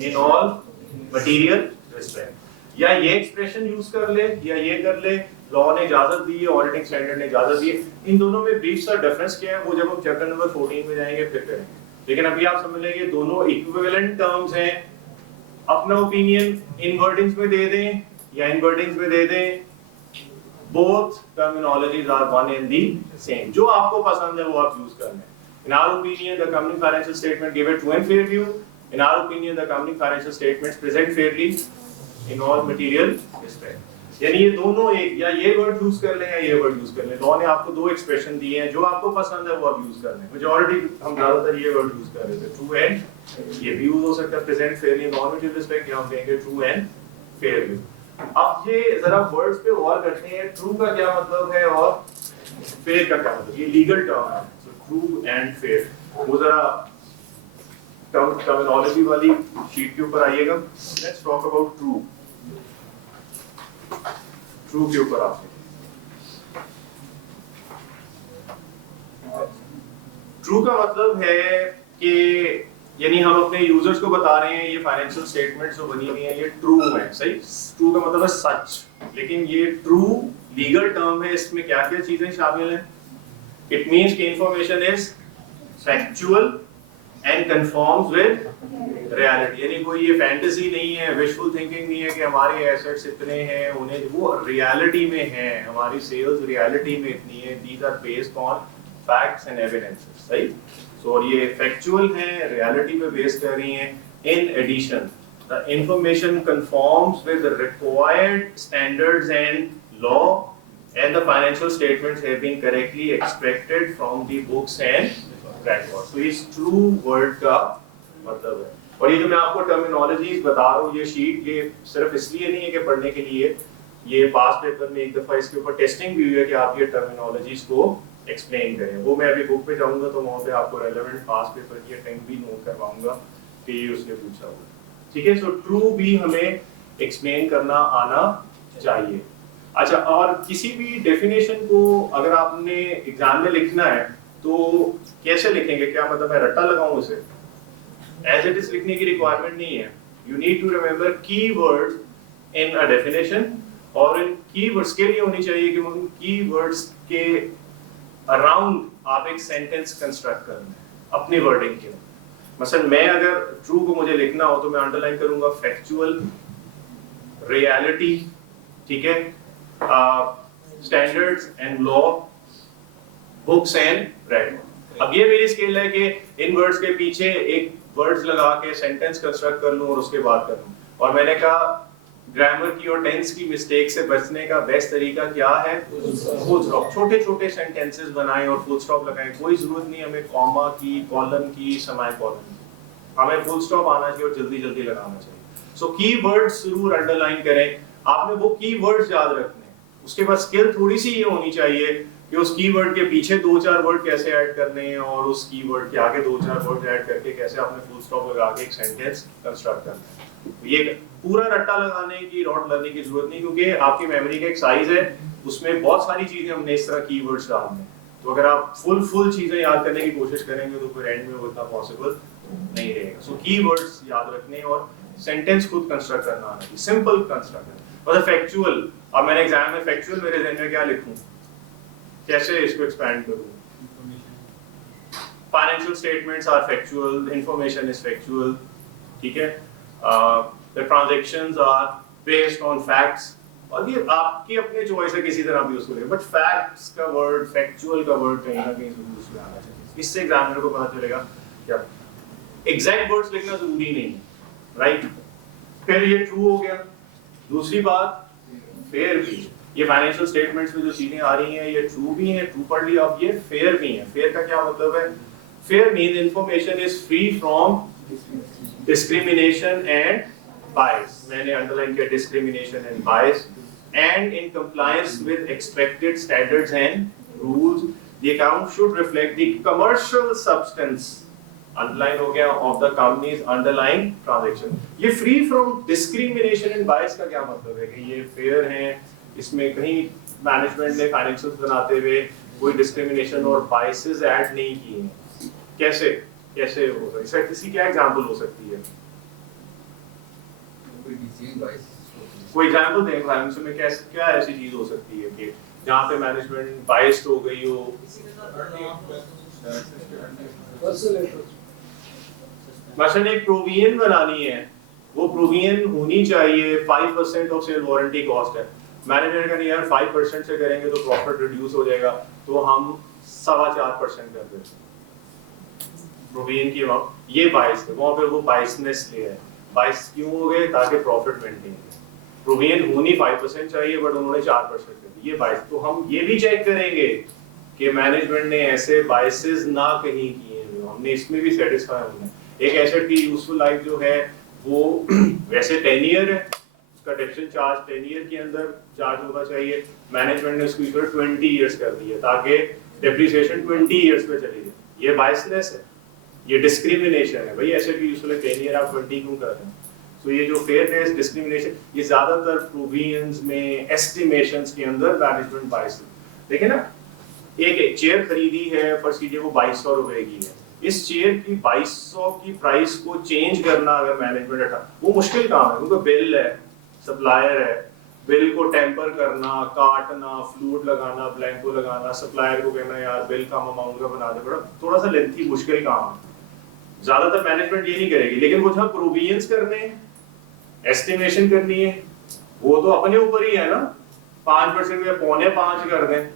in all material respect। या ये एक्सप्रेशन यूज कर ले या ये कर ले, लॉ ने इजाजत दी है, ऑडिटिंग स्टैंडर्ड ने इजाजत दी है। इन दोनों में ब्रीफ सा डिफरेंस क्या है वो जब हम चैप्टर नंबर 14 में जाएंगे फिर करेंगे, लेकिन अभी आप समझ लेंगे दोनों इक्विवेलेंट टर्म्स हैं। अपना ओपिनियन इन वर्डिंग्स में दे दें या इन वर्डिंग्स में दे दें, both terminologies are one and the same. जो आपको पसंद है वो आप यूज कर लें। In our opinion the accompanying financial statement give a true and fair view। In our opinion the accompanying financial statements present fairly in all material respect। यानी ये दोनों एक, या ये वर्ड यूज कर लें या ये वर्ड यूज कर लें। लॉ ने आपको दो एक्सप्रेशन दिए हैं, जो आपको पसंद है वो आप यूज कर लें। मेजॉरिटी हम ज्यादातर ये वर्ड यूज कर रहे थे, ट्रू एंड, ये भी यूज हो सकता है present Fairlie in all material respect, या हम कहेंगे ट्रू एंड फेयर व्यू। अब ये जरा वर्ड्स पे गौर करते हैं, ट्रू का क्या मतलब है और फेयर का क्या मतलब। ये लीगल टर्म है, सो ट्रू एंड फेयर। वो जरा टर्मिनोलॉजी वाली शीट के ऊपर आइएगा। Let's talk about true. True के ऊपर आते हैं। ट्रू का मतलब है कि यानी हम अपने यूजर्स को बता रहे हैं ये फाइनेंशियल स्टेटमेंट्स जो बनी हुई हैं ये ट्रू है, सही। ट्रू का मतलब है सच, लेकिन ये ट्रू लीगल टर्म है, इसमें क्या क्या चीजें शामिल हैं। इट मींस कि information is factual and confirms with reality. यानी कोई ये फैंटेसी नहीं है, विशफुल थिंकिंग नहीं है कि हमारे एसेट्स इतने हैं, उन्हें वो रियलिटी में हैं, हमारी सेल्स रियलिटी में इतनी है। These are based on facts and evidences, सही। सो ये फैक्चुअल है, रियलिटी पे बेस कर रही हैं। In addition the information conforms with required standards and law and the financial statements have been correctly extracted from the books and records। तो इस true word का मतलब है। और ये जो मैं आपको टर्मिनोलॉजीज बता रहा हूँ, ये शीट ये सिर्फ इसलिए नहीं है कि पढ़ने के लिए, ये पास पेपर में एक दफा इसके ऊपर टेस्टिंग भी हुई है कि आप ये टर्मिनोलॉजीज को एक्सप्लेन करें। वो मैं अभी बुक पे जाऊंगा तो वहाँ पे आपको रेलेवेंट पास पेपर की अटेम्प्ट भी नोट करवाऊंगा कि ये उसने पूछा होगा, ठीक है। सो ट्रू भी हमें एक्सप्लेन करना आना चाहिए। अच्छा, और किसी भी डेफिनेशन को अगर आपने एग्जाम में लिखना है तो कैसे लिखेंगे, क्या मतलब मैं रट्टा लगाऊं उसे? एज इट इज लिखने की रिक्वायरमेंट नहीं है। You need to remember keywords in a definition, और इन कीवर्ड्स के लिए होनी चाहिए कि उन कीवर्ड्स के अराउंड आप एक सेंटेंस कंस्ट्रक्ट करना अपनी वर्डिंग के। मसलन मैं अगर ट्रू को मुझे लिखना हो तो मैं अंडरलाइन करूंगा फैक्चुअल, रियलिटी, ठीक है, standards and law, books and record. अब ये मेरी स्किल है कि इन वर्ड्स के पीछे एक वर्ड्स लगा के सेंटेंस कंस्ट्रक्ट कर लूं और उसके बाद कर लूं। और मैंने कहा ग्रामर की और टेंस की मिस्टेक से बचने का बेस्ट तरीका क्या है? Full stop. छोटे छोटे सेंटेंसेस बनाएं और फुल स्टॉप लगाएं। कोई जरूरत नहीं हमें कॉमा की, कॉलन की, सेमीकोलन की। हमें फुल स्टॉप आना चाहिए और जल्दी जल्दी लगाना चाहिए। सो कीवर्ड्स जरूर अंडरलाइन करें, आपने वो कीवर्ड्स याद रखने हैं। उसके बाद स्किल थोड़ी सी ये होनी चाहिए कि उस कीवर्ड के पीछे 2-4 वर्ड कैसे ऐड करने हैं और उस कीवर्ड के आगे 2-4 वर्ड ऐड करके कैसे आपने फुल स्टॉप लगा के एक सेंटेंस कंस्ट्रक्ट करना है। ये पूरा रट्टा लगाने की रॉट लर्निंग की जरूरत नहीं, क्योंकि आपकी मेमोरी का एक साइज है, उसमें बहुत सारी चीजें हमने इस तरह कीवर्ड्स डालने हैं। तो अगर आप फुल चीजें याद करने की कोशिश करेंगे तो फिर एंड में वो इतना पॉसिबल नहीं रहेगा। सो कीवर्ड्स याद रखने और सेंटेंस खुद कंस्ट्रक्ट करना आना चाहिए, सिंपल कंस्ट्रक्ट। और फैक्चुअल, अब मैंने एग्जाम में फैक्चुअल मेरे ज़हन में क्या लिखूं, कैसे इसको एक्सपैंड करूं? Financial statements are factual, information is factual, ठीक है। The transactions are based on facts, और ये आपकी अपनी चॉइस है, किसी तरह भी उसको ले, बट फैक्ट्स का वर्ड, फैक्चुअल का वर्ड कहीं ना कहीं जरूर उसमें आना चाहिए। इससे एग्जामिनर को पता चलेगा क्या एग्जैक्ट वर्ड्स लिखना जरूरी नहीं है, राइट। फिर ये ट्रू हो गया। दूसरी बात फेयर भी, ये फाइनेंशियल स्टेटमेंट्स में जो चीजें आ रही हैं ये ट्रू भी हैं, ट्रू पढ़ लिया, अब ये फेयर भी हैं। फेयर का क्या मतलब है? Fair means information is free from discrimination and बायस। मैंने अंडरलाइन किया discrimination and bias, and in compliance with expected standards and rules, the account should reflect the commercial substance, underline हो गया, of the company's underlying transaction। ये free from discrimination and bias का क्या मतलब है कि ये fair है, इसमें कहीं मैनेजमेंट ने फाइनेंशियल्स बनाते हुए कोई डिस्क्रिमिनेशन और बायसेस ऐड नहीं किए हैं। कैसे कैसे हो सकता है? इसकी क्या एग्जांपल हो सकती है? कोई एग्जांपल दें फाइनेंस में, कैसे क्या ऐसी चीज हो सकती है कि जहां पे मैनेजमेंट बायस्ड हो गई हो? मसलन एक प्रोविजन बनानी है, वो प्रोविजन होनी चाहिए 5% ऑफ सेल वारंटी कॉस्ट है। मैनेजर का नहीं यार 5% से करेंगे तो प्रॉफिट रिड्यूस हो जाएगा, तो हम 4.25% कर देते हैं प्रोविजन की अमाउंट। ये बायस है, वहां पे वो बायसनेस ले है। बायस क्यों हो गए? ताकि प्रॉफिट मेंटेन हो। प्रोविजन होनी 5% चाहिए बट उन्होंने 4% कर दी, ये बायस। तो हम ये भी चेक करेंगे कि मैनेजमेंट ने ऐसे बायसेस ना कहीं किए हैं, हमने इसमें भी सेटिस्फाई होना है। एक एसेट की यूजफुल लाइफ जो है वो वैसे 10 ईयर है, उसका डेप्रिसिएशन चार्ज 10 ईयर के अंदर चार्ज होना चाहिए, मैनेजमेंट ने उसको 20 ईयर्स कर दिया ताकि डेप्रिसिएशन 20 ईयर्स पे चली जाए। ये बायसनेस है, ये डिस्क्रिमिनेशन है। भाई एसेट की यूजफुल 10 ईयर, आप 20 क्यों कर रहे हैं? तो ये जो फेयरनेस, डिस्क्रिमिनेशन, ये ज्यादातर प्रोविजंस में, एस्टिमेशंस के अंदर मैनेजमेंट बायस। देखिए ना, एक चेयर खरीदी है, फर्स्ट कीजिए वो 2200 रुपए की है, इस चेयर की 2200 की प्राइस को चेंज करना अगर मैनेजमेंट हटा, वो मुश्किल काम है, क्योंकि बिल है, सप्लायर है, बिल को टेम्पर करना, काटना, फ्लूड लगाना, ब्लैंको लगाना, सप्लायर को कहना यार बिल कम अमाउंट का बना दे, बड़ा थोड़ा सा लेंथी मुश्किल काम है। ज्यादातर मैनेजमेंट ये नहीं करेगी, लेकिन वो जहाँ प्रोविजंस करने हैं, एस्टिमेशन करनी है, वो तो अपने ऊपर ही है ना। 5% या 4.5 कर दें,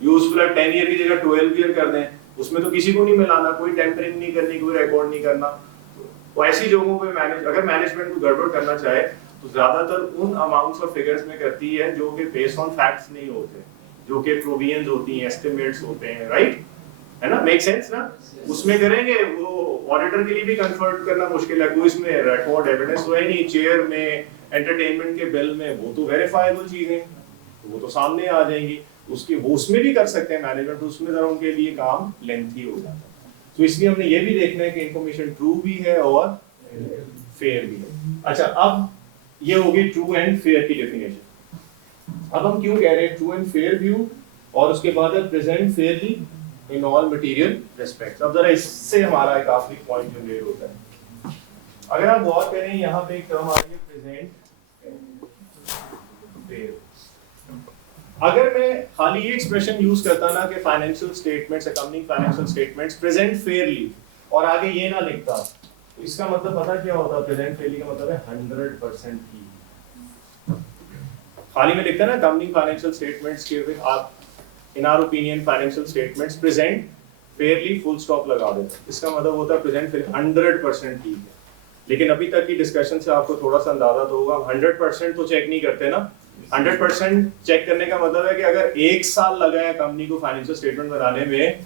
यूजफुल है 10 ईयर की जगह 12 ईयर कर दें, उसमें तो किसी को नहीं मिलाना, कोई टेम्परिंग नहीं करनी, कोई रिकॉर्ड नहीं करना। तो ऐसी जगहों पे अगर मैनेजमेंट को गड़बड़ करना चाहे तो ज्यादातर उन अमाउंट्स और फिगर्स में करती है जो कि बेस्ड ऑन फैक्ट्स नहीं होते, जो कि प्रोविजंस होती हैं, एस्टिमेट्स होते हैं, राइट है ना, मेक सेंस ना। उसमें करेंगे, वो ऑडिटर के लिए भी कंफर्ट करना मुश्किल है, कोई इसमें रिकॉर्ड एविडेंस तो है नहीं, चेयर में, एंटरटेनमेंट के बिल में, वो तो वेरीफाइबल चीजें, वो तो सामने आ जाएंगी, उसकी वो उसमें भी कर सकते हैं मैनेजमेंट, उसमें जरा उनके लिए काम लेंथी हो जाता है। तो इसलिए हमने ये भी देखना है कि इंफॉर्मेशन ट्रू भी है और फेयर भी है। अच्छा, अब ये होगी ट्रू एंड फेयर की डेफिनेशन। अब हम क्यों कह रहे हैं ट्रू एंड फेयर व्यू, और उसके बाद है present Fairlie in all material respects. अब जरा इससे हमारा एक आखिरी पॉइंट जनरेट होता है। अगर आप गौर करें, यहाँ पे एक टर्म आ रही है प्रेजेंट फेयर। अगर मैं खाली ये एक्सप्रेशन यूज करता ना कि financial statements, accounting financial statements present Fairlie, और आगे ये ना लिखता, तो इसका मतलब पता क्या होता? प्रेजेंट फेयरली का मतलब है 100% की। खाली में लिखता ना अकाउंटिंग फाइनेंशियल स्टेटमेंट्स के, आप in our opinion financial statements present fairly full stop लगा देते, इसका मतलब होता है प्रेजेंट फेयर 100% ठीक है। लेकिन अभी तक की डिस्कशन से आपको थोड़ा सा अंदाजा तो होगा, 100% तो चेक नहीं करते ना। 100% चेक करने का मतलब है कि अगर 1 साल लगा है कंपनी को फाइनेंशियल स्टेटमेंट बनाने में,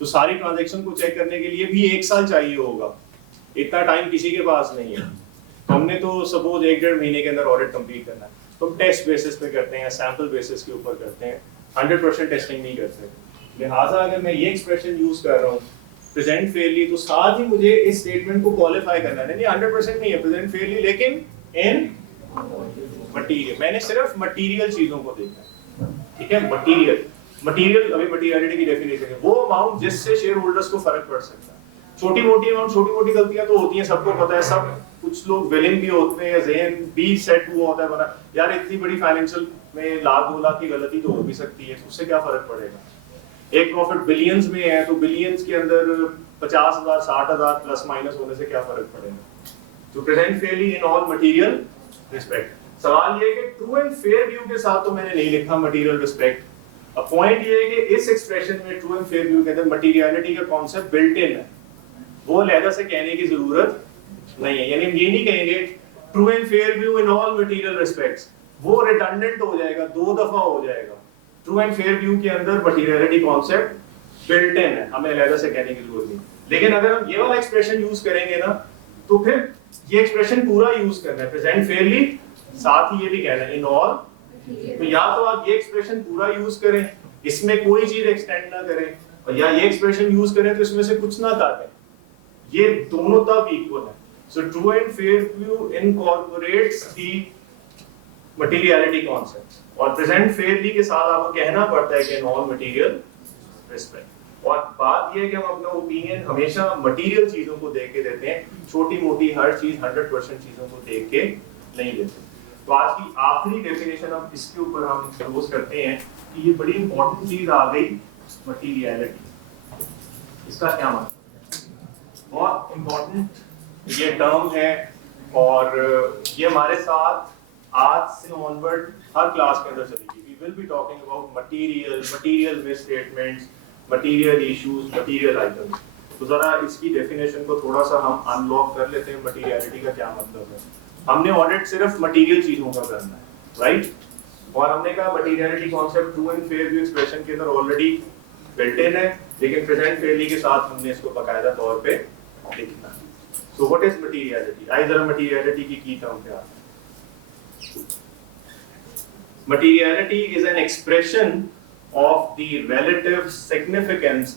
तो सारी ट्रांजैक्शन को चेक करने के लिए भी 1 साल चाहिए होगा। इतना टाइम किसी के पास नहीं है। तो हमने तो सपोज 1-1.5 महीने के अंदर ऑडिट कंप्लीट करना है, तो टेस्ट बेसिस पे करते हैं, सैंपल बेसिस के ऊपर करते हैं, 100% टेस्टिंग नहीं करते। लिहाजा अगर मैं ये एक्सप्रेशन यूज कर रहा हूँ प्रेजेंट फेयरली, तो साथ ही मुझे इस स्टेटमेंट को क्वालिफाई करना है, नहीं 100% नहीं है प्रेजेंट फेयरली, लेकिन इन मटीरियल, मैंने सिर्फ मटीरियल चीजों को देखा है, ठीक है। मटीरियल अभी मटीरियलिटी की डेफिनेशन है वो अमाउंट जिससे शेयर होल्डर्स को फर्क पड़ सकता है। छोटी मोटी अमाउंट, छोटी मोटी गलतियां तो होती हैं, सबको पता है, सब कुछ लोग विलिंग भी होते हैं, ज़हन भी सेट हुआ होता है बना यार इतनी बड़ी फाइनेंशियल में 1-2 लाख की गलती तो हो भी सकती है, उससे क्या फर्क पड़ेगा। एक प्रॉफिट बिलियंस में है तो बिलियंस के अंदर 50,000 60,000 प्लस माइनस होने से क्या फर्क पड़ेगा। तो present Fairlie in all material respect. सवाल ये है कि ट्रू एंड फेयर व्यू के साथ तो मैंने नहीं लिखा मटीरियल रिस्पेक्ट। अब पॉइंट ये है कि इस एक्सप्रेशन में ट्रू एंड फेयर व्यू के अंदर मटीरियलिटी का कॉन्सेप्ट बिल्ट इन है, वो अलग से कहने की जरूरत नहीं है। यानी हम ये नहीं कहेंगे true and fair view in all material respects, वो रिडंडेंट हो जाएगा, 2 दफा हो जाएगा। ट्रू एंड फेयर व्यू के अंदर मटीरियलिटी कॉन्सेप्ट बिल्ट इन है, हमें अलग से कहने की जरूरत नहीं। लेकिन अगर हम ये वाला एक्सप्रेशन यूज करेंगे ना, तो फिर ये एक्सप्रेशन पूरा यूज करना है प्रेजेंट फेयरली, साथ ही ये भी कहना है इन ऑल। तो या तो आप ये एक्सप्रेशन पूरा यूज करें, इसमें कोई चीज एक्सटेंड ना करें, और या ये एक्सप्रेशन यूज करें तो इसमें से कुछ ना काटें, ये दोनों तब इक्वल है। So true and fair view incorporates the materiality concepts, और प्रेजेंट फेयरली के साथ आपको कहना पड़ता है कि इन ऑल मटेरियल रिस्पेक्ट। और बात ये है कि हम अपना ओपिनियन हमेशा मटेरियल चीजों को देख के देते हैं, छोटी मोटी हर चीज 100% चीजों को देख के नहीं देते। तो आज की आखिरी डेफिनेशन अब इसके ऊपर हम क्लोज करते हैं कि ये बड़ी इंपॉर्टेंट चीज आ गई मटेरियलिटी, इसका क्या मतलब, बहुत इंपॉर्टेंट ये टर्म है, और ये हमारे साथ आज से ऑनवर्ड हर क्लास के अंदर चलेगी। We will be talking about material misstatements, material issues, material items. तो जरा इसकी डेफिनेशन को थोड़ा सा हम अनलॉक कर लेते हैं, मटेरियलिटी का क्या मतलब है। हमने ऑडिट सिर्फ मटेरियल चीजों का करना है, राइट, और हमने कहा materiality concept true and fair view expression के अंदर ऑलरेडी बिल्ट इन है, लेकिन प्रेजेंट फेयरली के साथ हमने इसको बाकायदा तौर पे लिखना है। सो व्हाट इज मटेरियलिटी, आइए जरा मटेरियलिटी की टर्म पे आते हैं। Materiality is an expression of the relative significance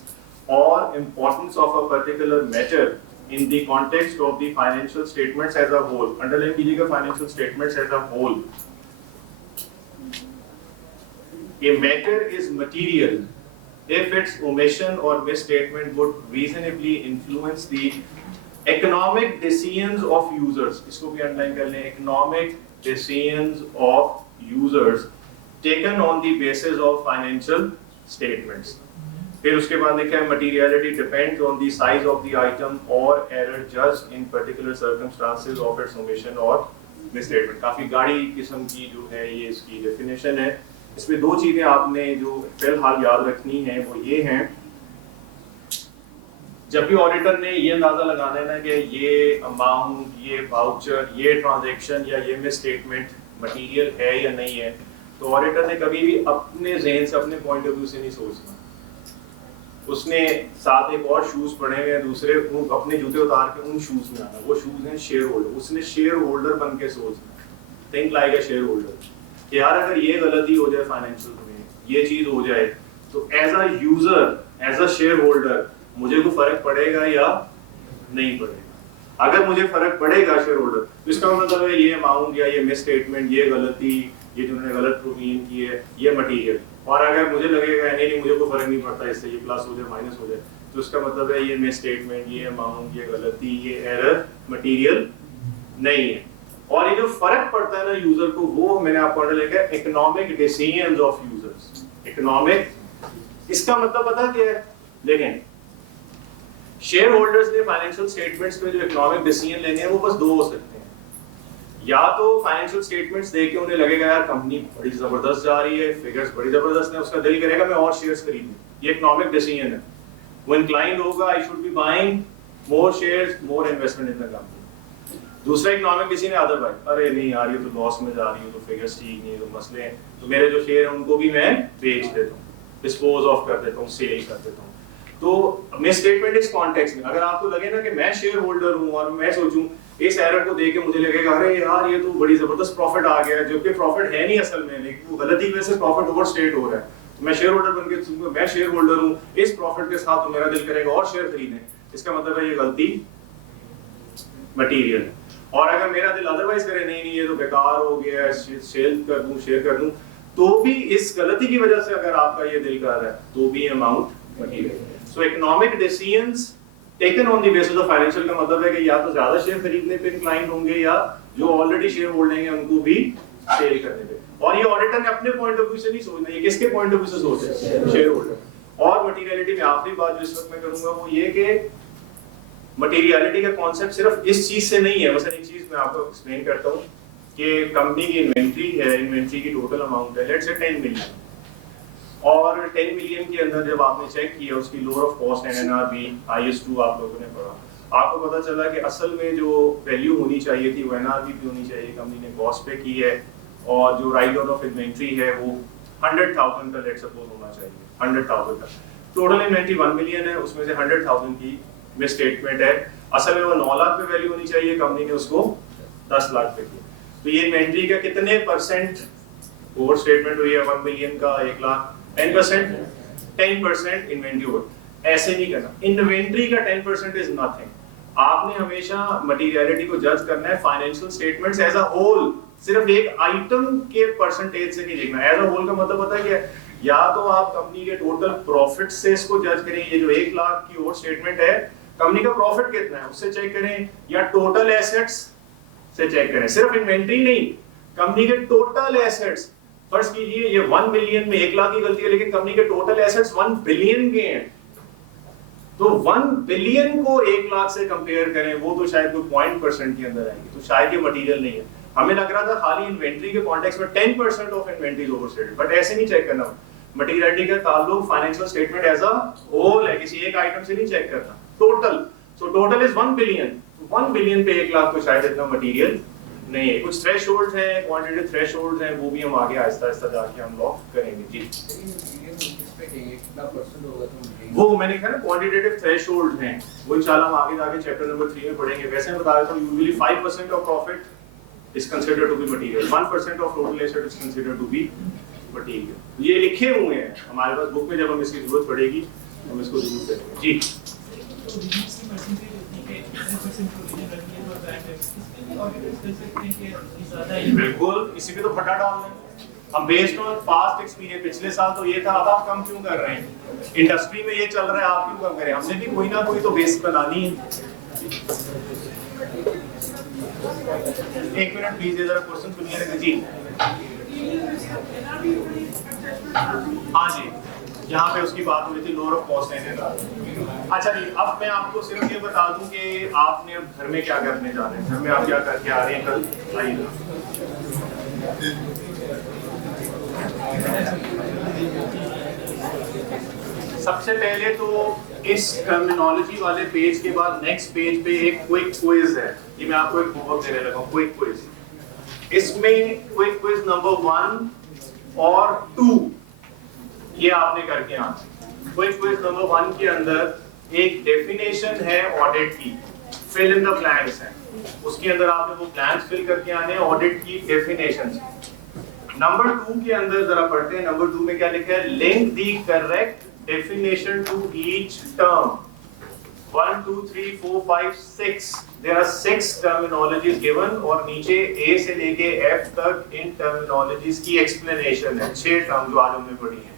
or importance of a particular matter in the context of the financial statements as a whole. Underline कीजिएगा financial statements as a whole. A matter is material if its omission or misstatement would reasonably influence the economic decisions of users. इसको भी underline कर लें, economic decisions of users taken on the basis of financial statements. फिर उसके बाद लिखा है materiality depends on the size of the item or error judged in particular circumstances of its omission or misstatement. काफी गाढ़ी किस्म की जो है ये इसकी डेफिनेशन है। इसमें 2 चीजें आपने जो फिलहाल याद रखनी है वो ये हैं, जब भी ऑडिटर ने ये अंदाजा लगाना है ना कि ये अमाउंट, ये वाउचर, ये ट्रांजैक्शन या ये मिसस्टेटमेंट मटेरियल है या नहीं है, तो ऑडिटर ने कभी भी अपने ज़हन से, अपने पॉइंट ऑफ व्यू से नहीं सोचना। उसने साथ एक और शूज पढ़े हुए हैं दूसरे, अपने जूते उतार के उन शूज में आना, वो शूज हैं शेयर होल्डर। उसने शेयर होल्डर बन के सोचना, think like a share holder, कि यार अगर ये गलती हो जाए फाइनेंशियल में, ये चीज हो जाए, तो as a user, as a share holder मुझे कोई फर्क पड़ेगा या नहीं पड़ेगा। अगर मुझे फर्क पड़ेगा शेयर होल्डर, तो इसका मतलब है ये अमाउंट या ये मिस स्टेटमेंट, ये गलती, ये जो उन्होंने गलत प्रोविजन की है, ये मटेरियल। और अगर मुझे लगेगा नहीं मुझे कोई फर्क नहीं पड़ता इससे, ये प्लस हो जाए माइनस हो जाए, तो उसका मतलब है ये मिस स्टेटमेंट, ये अमाउंट, ये गलती, ये एरर मटेरियल नहीं है। और ये जो फर्क पड़ता है ना यूजर को, वो मैंने आपको अंडरलाइन किया, economic decisions of users. Economic, इसका मतलब पता क्या है, देखें शेयर होल्डर्स ने फाइनेंशियल स्टेटमेंट्स में जो इकोनॉमिक डिसीजन लेने हैं वो बस 2 हो सकते हैं। या तो फाइनेंशियल स्टेटमेंट्स देख के उन्हें लगेगा यार कंपनी बड़ी जबरदस्त जा रही है, फिगर्स बड़ी जबरदस्त है, उसका दिल करेगा मैं और शेयर्स खरीदूं, ये इकोनॉमिक डिसीजन है। वो इंक्लाइंड होगा I should be buying more shares, more investment in the company. दूसरा इकोनॉमिक डिसीजन है अदरवाइज, अरे नहीं यार ये तो लॉस में जा रही है, तो फिगर्स ठीक नहीं है, तो मसले हैं, तो मेरे जो शेयर हैं उनको भी मैं बेच देता हूँ, डिस्पोज ऑफ कर देता हूँ, सेल कर देता हूँ। तो मिस स्टेटमेंट इस कॉन्टेक्स्ट में अगर आपको लगे ना कि मैं शेयर होल्डर हूँ और मैं सोचूं इस एरर को देख के मुझे लगेगा अरे यार ये तो बड़ी जबरदस्त प्रॉफिट आ गया, जबकि प्रॉफिट है नहीं असल में, लेकिन वो गलती वजह से प्रॉफिट ओवर स्टेट हो रहा है, तो मैं शेयर होल्डर बन के मैं शेयर होल्डर हूँ इस प्रॉफिट के साथ, तो मेरा दिल करेगा और शेयर खरीदें, इसका मतलब है ये गलती मटेरियल है। और अगर मेरा दिल अदरवाइज करे नहीं नहीं ये तो बेकार हो गया, सेल कर दूं शेयर कर दूं, तो भी इस गलती की वजह से अगर आपका ये दिल कर रहा है तो भी amount material. So economic decisions taken on the basis of financial का मतलब है कि या तो ज्यादा शेयर खरीदने पे इंक्लाइंड होंगे या जो ऑलरेडी शेयर होल्डिंग है उनको भी सेल करने पे। और ये ऑडिटर ने अपने पॉइंट ऑफ व्यू से नहीं सोचना, ये किसके पॉइंट ऑफ व्यू से सोच रहे हैं? Share holder. और मटेरियलिटी में आखिरी बात जो इस वक्त मैं करूंगा वो ये कि मटेरियलिटी का कॉन्सेप्ट सिर्फ इस चीज से नहीं है। मसलन एक चीज मैं आपको एक्सप्लेन करता हूँ कि कंपनी की इन्वेंट्री है, इन्वेंट्री की टोटल अमाउंट है लेट्स से 10 मिलियन, और 10 मिलियन के अंदर जब आपने चेक किया उसकी लोअर ऑफ कॉस्ट एनएनआरबी IS2 आप लोगों ने पढ़ा, आपको पता चला कि असल में जो वैल्यू होनी चाहिए थी वो एनआरबी पे होनी चाहिए, कंपनी ने कॉस्ट पे की है, और जो राइट डाउन ऑफ इन्वेंट्री है वो 100,000 का लेट्स सपोज होना चाहिए, 100,000 का। टोटल इन्वेंट्री 1 मिलियन है, उसमें से 100,000 की मिस स्टेटमेंट है, असल में वो 9 लाख पे वैल्यू होनी चाहिए, कंपनी ने उसको 10 लाख पे किया। तो ये इन्वेंट्री का कितने परसेंट ओवर स्टेटमेंट हुई है? 1 मिलियन का 1 लाख, 10%, 10% इन्वेंट्री ओवर। ऐसे नहीं करना, इन्वेंट्री का 10% इज नथिंग। आपने हमेशा मटेरियलिटी को जज करना है financial statements as a whole, सिर्फ एक आइटम के परसेंटेज से नहीं देखना। एज अ होल का मतलब पता है क्या? या तो आप कंपनी के टोटल प्रॉफिट से इसको जज करें, ये जो 1 लाख की ओवर स्टेटमेंट है कंपनी का प्रॉफिट कितना है उससे चेक करें, या टोटल एसेट्स से चेक करें। सिर्फ इन्वेंट्री नहीं, कंपनी के टोटल एसेट्स। फर्ज कीजिए ये 1 मिलियन में 1 लाख की गलती है, लेकिन कंपनी के टोटल एसेट्स 1 बिलियन के हैं, तो 1 बिलियन को 1 लाख से कंपेयर करें, वो तो शायद कोई 0.% के अंदर आएगी, तो शायद ये मटेरियल नहीं है। हमें लग रहा था खाली इन्वेंट्री के कॉन्टेक्स्ट में 10% of inventory is overstated, but ऐसे नहीं चेक करना। मटेरियलिटी का ताल्लुक financial statement as a whole है, किसी एक आइटम से नहीं चेक करना, total. So total is 1 billion, 1 billion पे 1 लाख तो शायद इतना मटेरियल नहीं है। कुछ थ्रेशोल्ड्स हैं, क्वांटिटेटिव थ्रेशोल्ड्स हैं, वो भी हम आगे आहिस्ता-आहिस्ता जाके हम लॉक करेंगे। जी वो मैंने कहा ना क्वांटिटेटिव थ्रेशोल्ड्स हैं, वो इंशाल्लाह हम आगे जाके चैप्टर नंबर 3 में पढ़ेंगे। वैसे मैं बता देता हूं usually 5% of profit is considered to be material, 1% of total asset is considered to be material. ये लिखे हुए हैं हमारे पास बुक में, जब हम इसकी जरूरत पड़ेगी हम इसको जरूर करेंगे। जी बिल्कुल, इसी पे तो फटा डाल रहे हैं हम बेस्ड ऑन पास्ट एक्सपीरियंस। पिछले साल तो ये था, अब आप कम क्यों कर रहे हैं? इंडस्ट्री में ये चल रहा है, आप क्यों कम करें? हमने भी कोई ना कोई तो बेस बनानी है। एक मिनट प्लीज, जरा क्वेश्चन सुनिए जी। हाँ जी, यहाँ पे उसकी बात हो रही थी लोअर ऑफ कॉस्ट एनएनआर। अच्छा जी, अब मैं आपको सिर्फ ये बता दूं कि आपने अब घर में क्या करने जा रहे हैं, घर में आप क्या करके आ रहे हैं कल, आइएगा। सबसे पहले तो इस टर्मिनोलॉजी वाले पेज के बाद नेक्स्ट पेज पे एक क्विक क्विज है, ये मैं आपको एक होमवर्क देने लगा हूं, क्विक क्विज। इसमें क्विक क्विज नंबर 1 और 2 ये आपने करके आना। क्विक क्विज नंबर 1 के अंदर एक डेफिनेशन है ऑडिट की, फिल इन द ब्लैंक्स है, उसके अंदर आपने वो ब्लैंक्स फिल करके आने हैं ऑडिट की डेफिनेशन। नंबर 2 के अंदर जरा पढ़ते हैं, नंबर 2 में क्या लिखा है? Link the correct definition to each term. 1 2 3 4 5 6 there are 6 terminologies given, और नीचे A से लेके F तक इन terminologies की explanation है, 6 टर्म जो आज हमने पढ़ी हैं।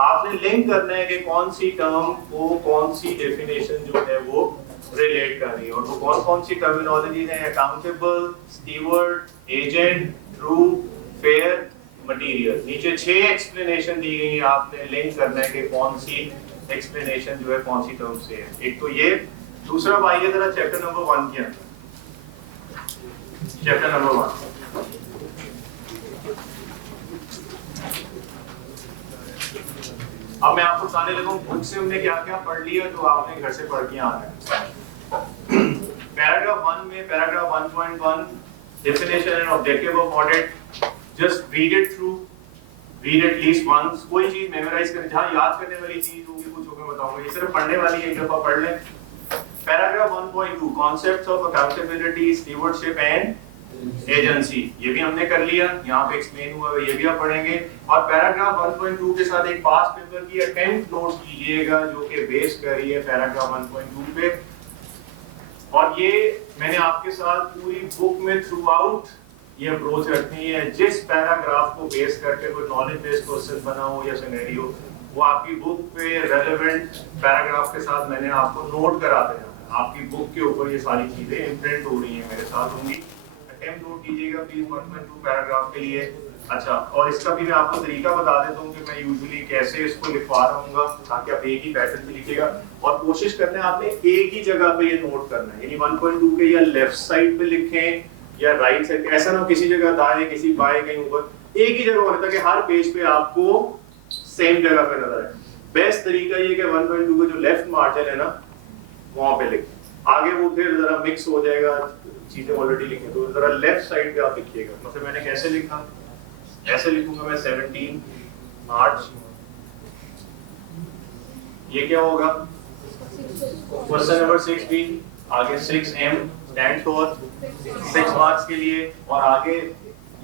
आपने लिंक करना है कि कौन सी टर्म को कौन सी डेफिनेशन जो है वो रिलेट कर रही है, और वो कौन कौन सी टर्मिनोलॉजीज हैं? Accountable, steward, agent, true, fair, material. नीचे 6 एक्सप्लेनेशन दी गई है, आपने लिंक करना है कि कौन सी एक्सप्लेनेशन जो है कौन सी टर्म से है। एक तो ये, दूसरा आइए जरा चैप्टर नंबर 1 के अंदर, चैप्टर नंबर 1 अब मैं आपको बताने लगा हूं बुक से हमने क्या क्या पढ़ लिया जो आपने घर से पढ़ के आना है। पैराग्राफ 1 में paragraph 1.1 definition and objective of audit, just read it through, read at least once. कोई चीज मेमोराइज करें, जहां याद करने वाली चीज होगी कुछ होगा बताऊंगा, ये सिर्फ पढ़ने वाली है, एक दफा पढ़ लें। Paragraph 1.2 concepts of accountability, stewardship and agency, ये भी हमने कर लिया, यहाँ पे एक्सप्लेन हुआ है, ये भी आप पढ़ेंगे। और पैराग्राफ 1.2 के साथ एक पास्ट पेपर की अटेम्प्ट नोट कीजिएगा जो कि बेस कर रही है पैराग्राफ 1.2 पे। और ये मैंने आपके साथ पूरी बुक में थ्रू आउट ये अप्रोच रखनी है, जिस पैराग्राफ को बेस करके कोई नॉलेज बेस्ड क्वेश्चन बना हो या सिनेरियो, वो आपकी बुक पे रेलेवेंट पैराग्राफ के साथ मैंने आपको नोट करा देना। आपकी बुक के ऊपर ये सारी चीजें इम्प्रिंट हो रही हैं, मेरे साथ होंगी। अटेम्प्ट नोट कीजिएगा प्लीज 1.2 पैराग्राफ के लिए। अच्छा, और इसका भी मैं आपको तरीका बता देता हूँ कि मैं यूजुअली कैसे इसको लिखवा रहा हूँ, ताकि आप एक ही पैटर्न से लिखिएगा। और कोशिश करना है आपने एक ही जगह पे ये नोट करना है, यानी 1.2 के या लेफ्ट साइड पे लिखें या राइट साइड, ऐसा ना किसी जगह दाएं किसी बाएं कहीं ऊपर, एक ही जगह होने तक हर पेज पे आपको सेम जगह पे नजर आए। बेस्ट तरीका ये कि 1.2 का जो लेफ्ट मार्जिन है ना वहां पे लिखें, आगे वो फिर जरा मिक्स हो जाएगा, चीजें ऑलरेडी लिखी, तो जरा लेफ्ट साइड पे आप लिखिएगा। मतलब मैंने कैसे लिखा, ऐसे लिखूंगा मैं 17 मार्च, ये क्या होगा क्वेश्चन नंबर 6 भी, आगे 6M स्टैंड फॉर 6 मार्क्स के लिए, और आगे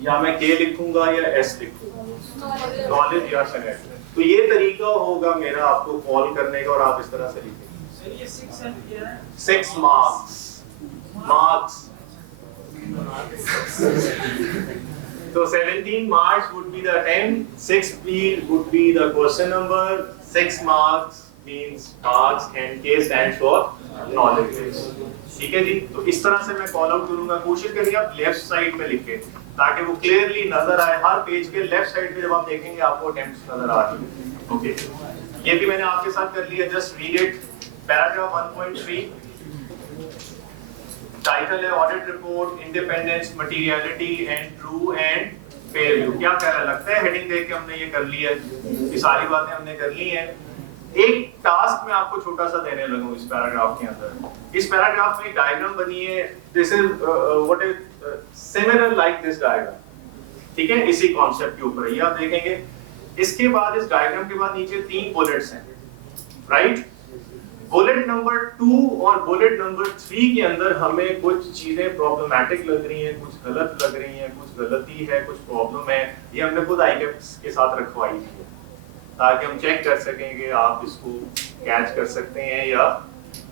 या मैं K लिखूंगा या S लिखूंगा, नॉलेज या सेनेट। तो ये तरीका होगा मेरा आपको कॉल करने का, और आप इस तरह से लिखेंगे। ये 6M क्या है? 6 marks. So 17 marks would be the attempt, 6B would be the question number, 6 marks means marks, and K stands for knowledge base। ठीक है जी, तो इस तरह से मैं कॉल आउट करूंगा। कोशिश करिए आप लेफ्ट साइड पे लिखें ताकि वो क्लियरली नजर आए, हर पेज के लेफ्ट साइड पे जब आप देखेंगे आपको अटेम्प्ट्स नजर आ रही है। ओके, ये भी मैंने आपके साथ कर लिया, just read it. Paragraph 1.3 title है audit report, independence, materiality and true and fair view. क्या कह रहा है, लगता है हेडिंग देख के हमने ये कर लिया है, ये सारी बातें हमने कर ली हैं। एक टास्क मैं आपको छोटा सा देने लगा हूं इस पैराग्राफ के अंदर। इस पैराग्राफ में एक डायग्राम बनी है, this is what is similar like this diagram, ठीक है, इसी कॉन्सेप्ट के ऊपर ये आप देखेंगे। इसके बाद इस डायग्राम के बाद नीचे 3 बुलेट्स हैं, राइट। बुलेट नंबर 2 और बुलेट नंबर 3 के अंदर हमें कुछ चीजें प्रॉब्लमैटिक लग रही हैं, कुछ गलत लग रही हैं, कुछ गलती है, कुछ प्रॉब्लम है। ये हमने खुद आईकेप्स के साथ रखवाई है ताकि हम चेक कर सकें कि आप इसको कैच कर सकते हैं या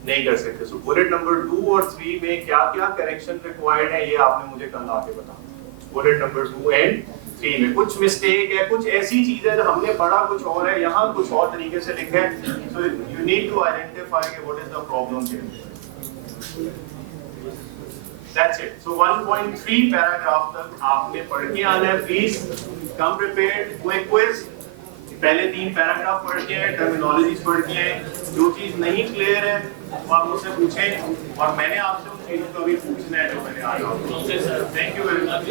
नहीं कर सकते। सो बुलेट नंबर 2 और 3 में क्या क्या करेक्शन रिक्वायर्ड है ये आपने मुझे कल आके बताना। बुलेट नंबर 2 एंड 3 में कुछ मिस्टेक है, कुछ ऐसी चीज है जो हमने पढ़ा कुछ और है, यहाँ कुछ और तरीके से लिखा है। So you need to identify what is the problem here. That's it. So 1.3 paragraph तक आपने पढ़ के आना है। Please come prepared. कोई क्विज, पहले 3 पैराग्राफ पढ़ के हैं, टर्मिनोलॉजीज पढ़ के हैं, जो चीज नहीं क्लियर है वो आप मुझसे पूछें, और मैंने आपसे उन चीजों को भी पूछना है जो मैंने आज। Thank you very much.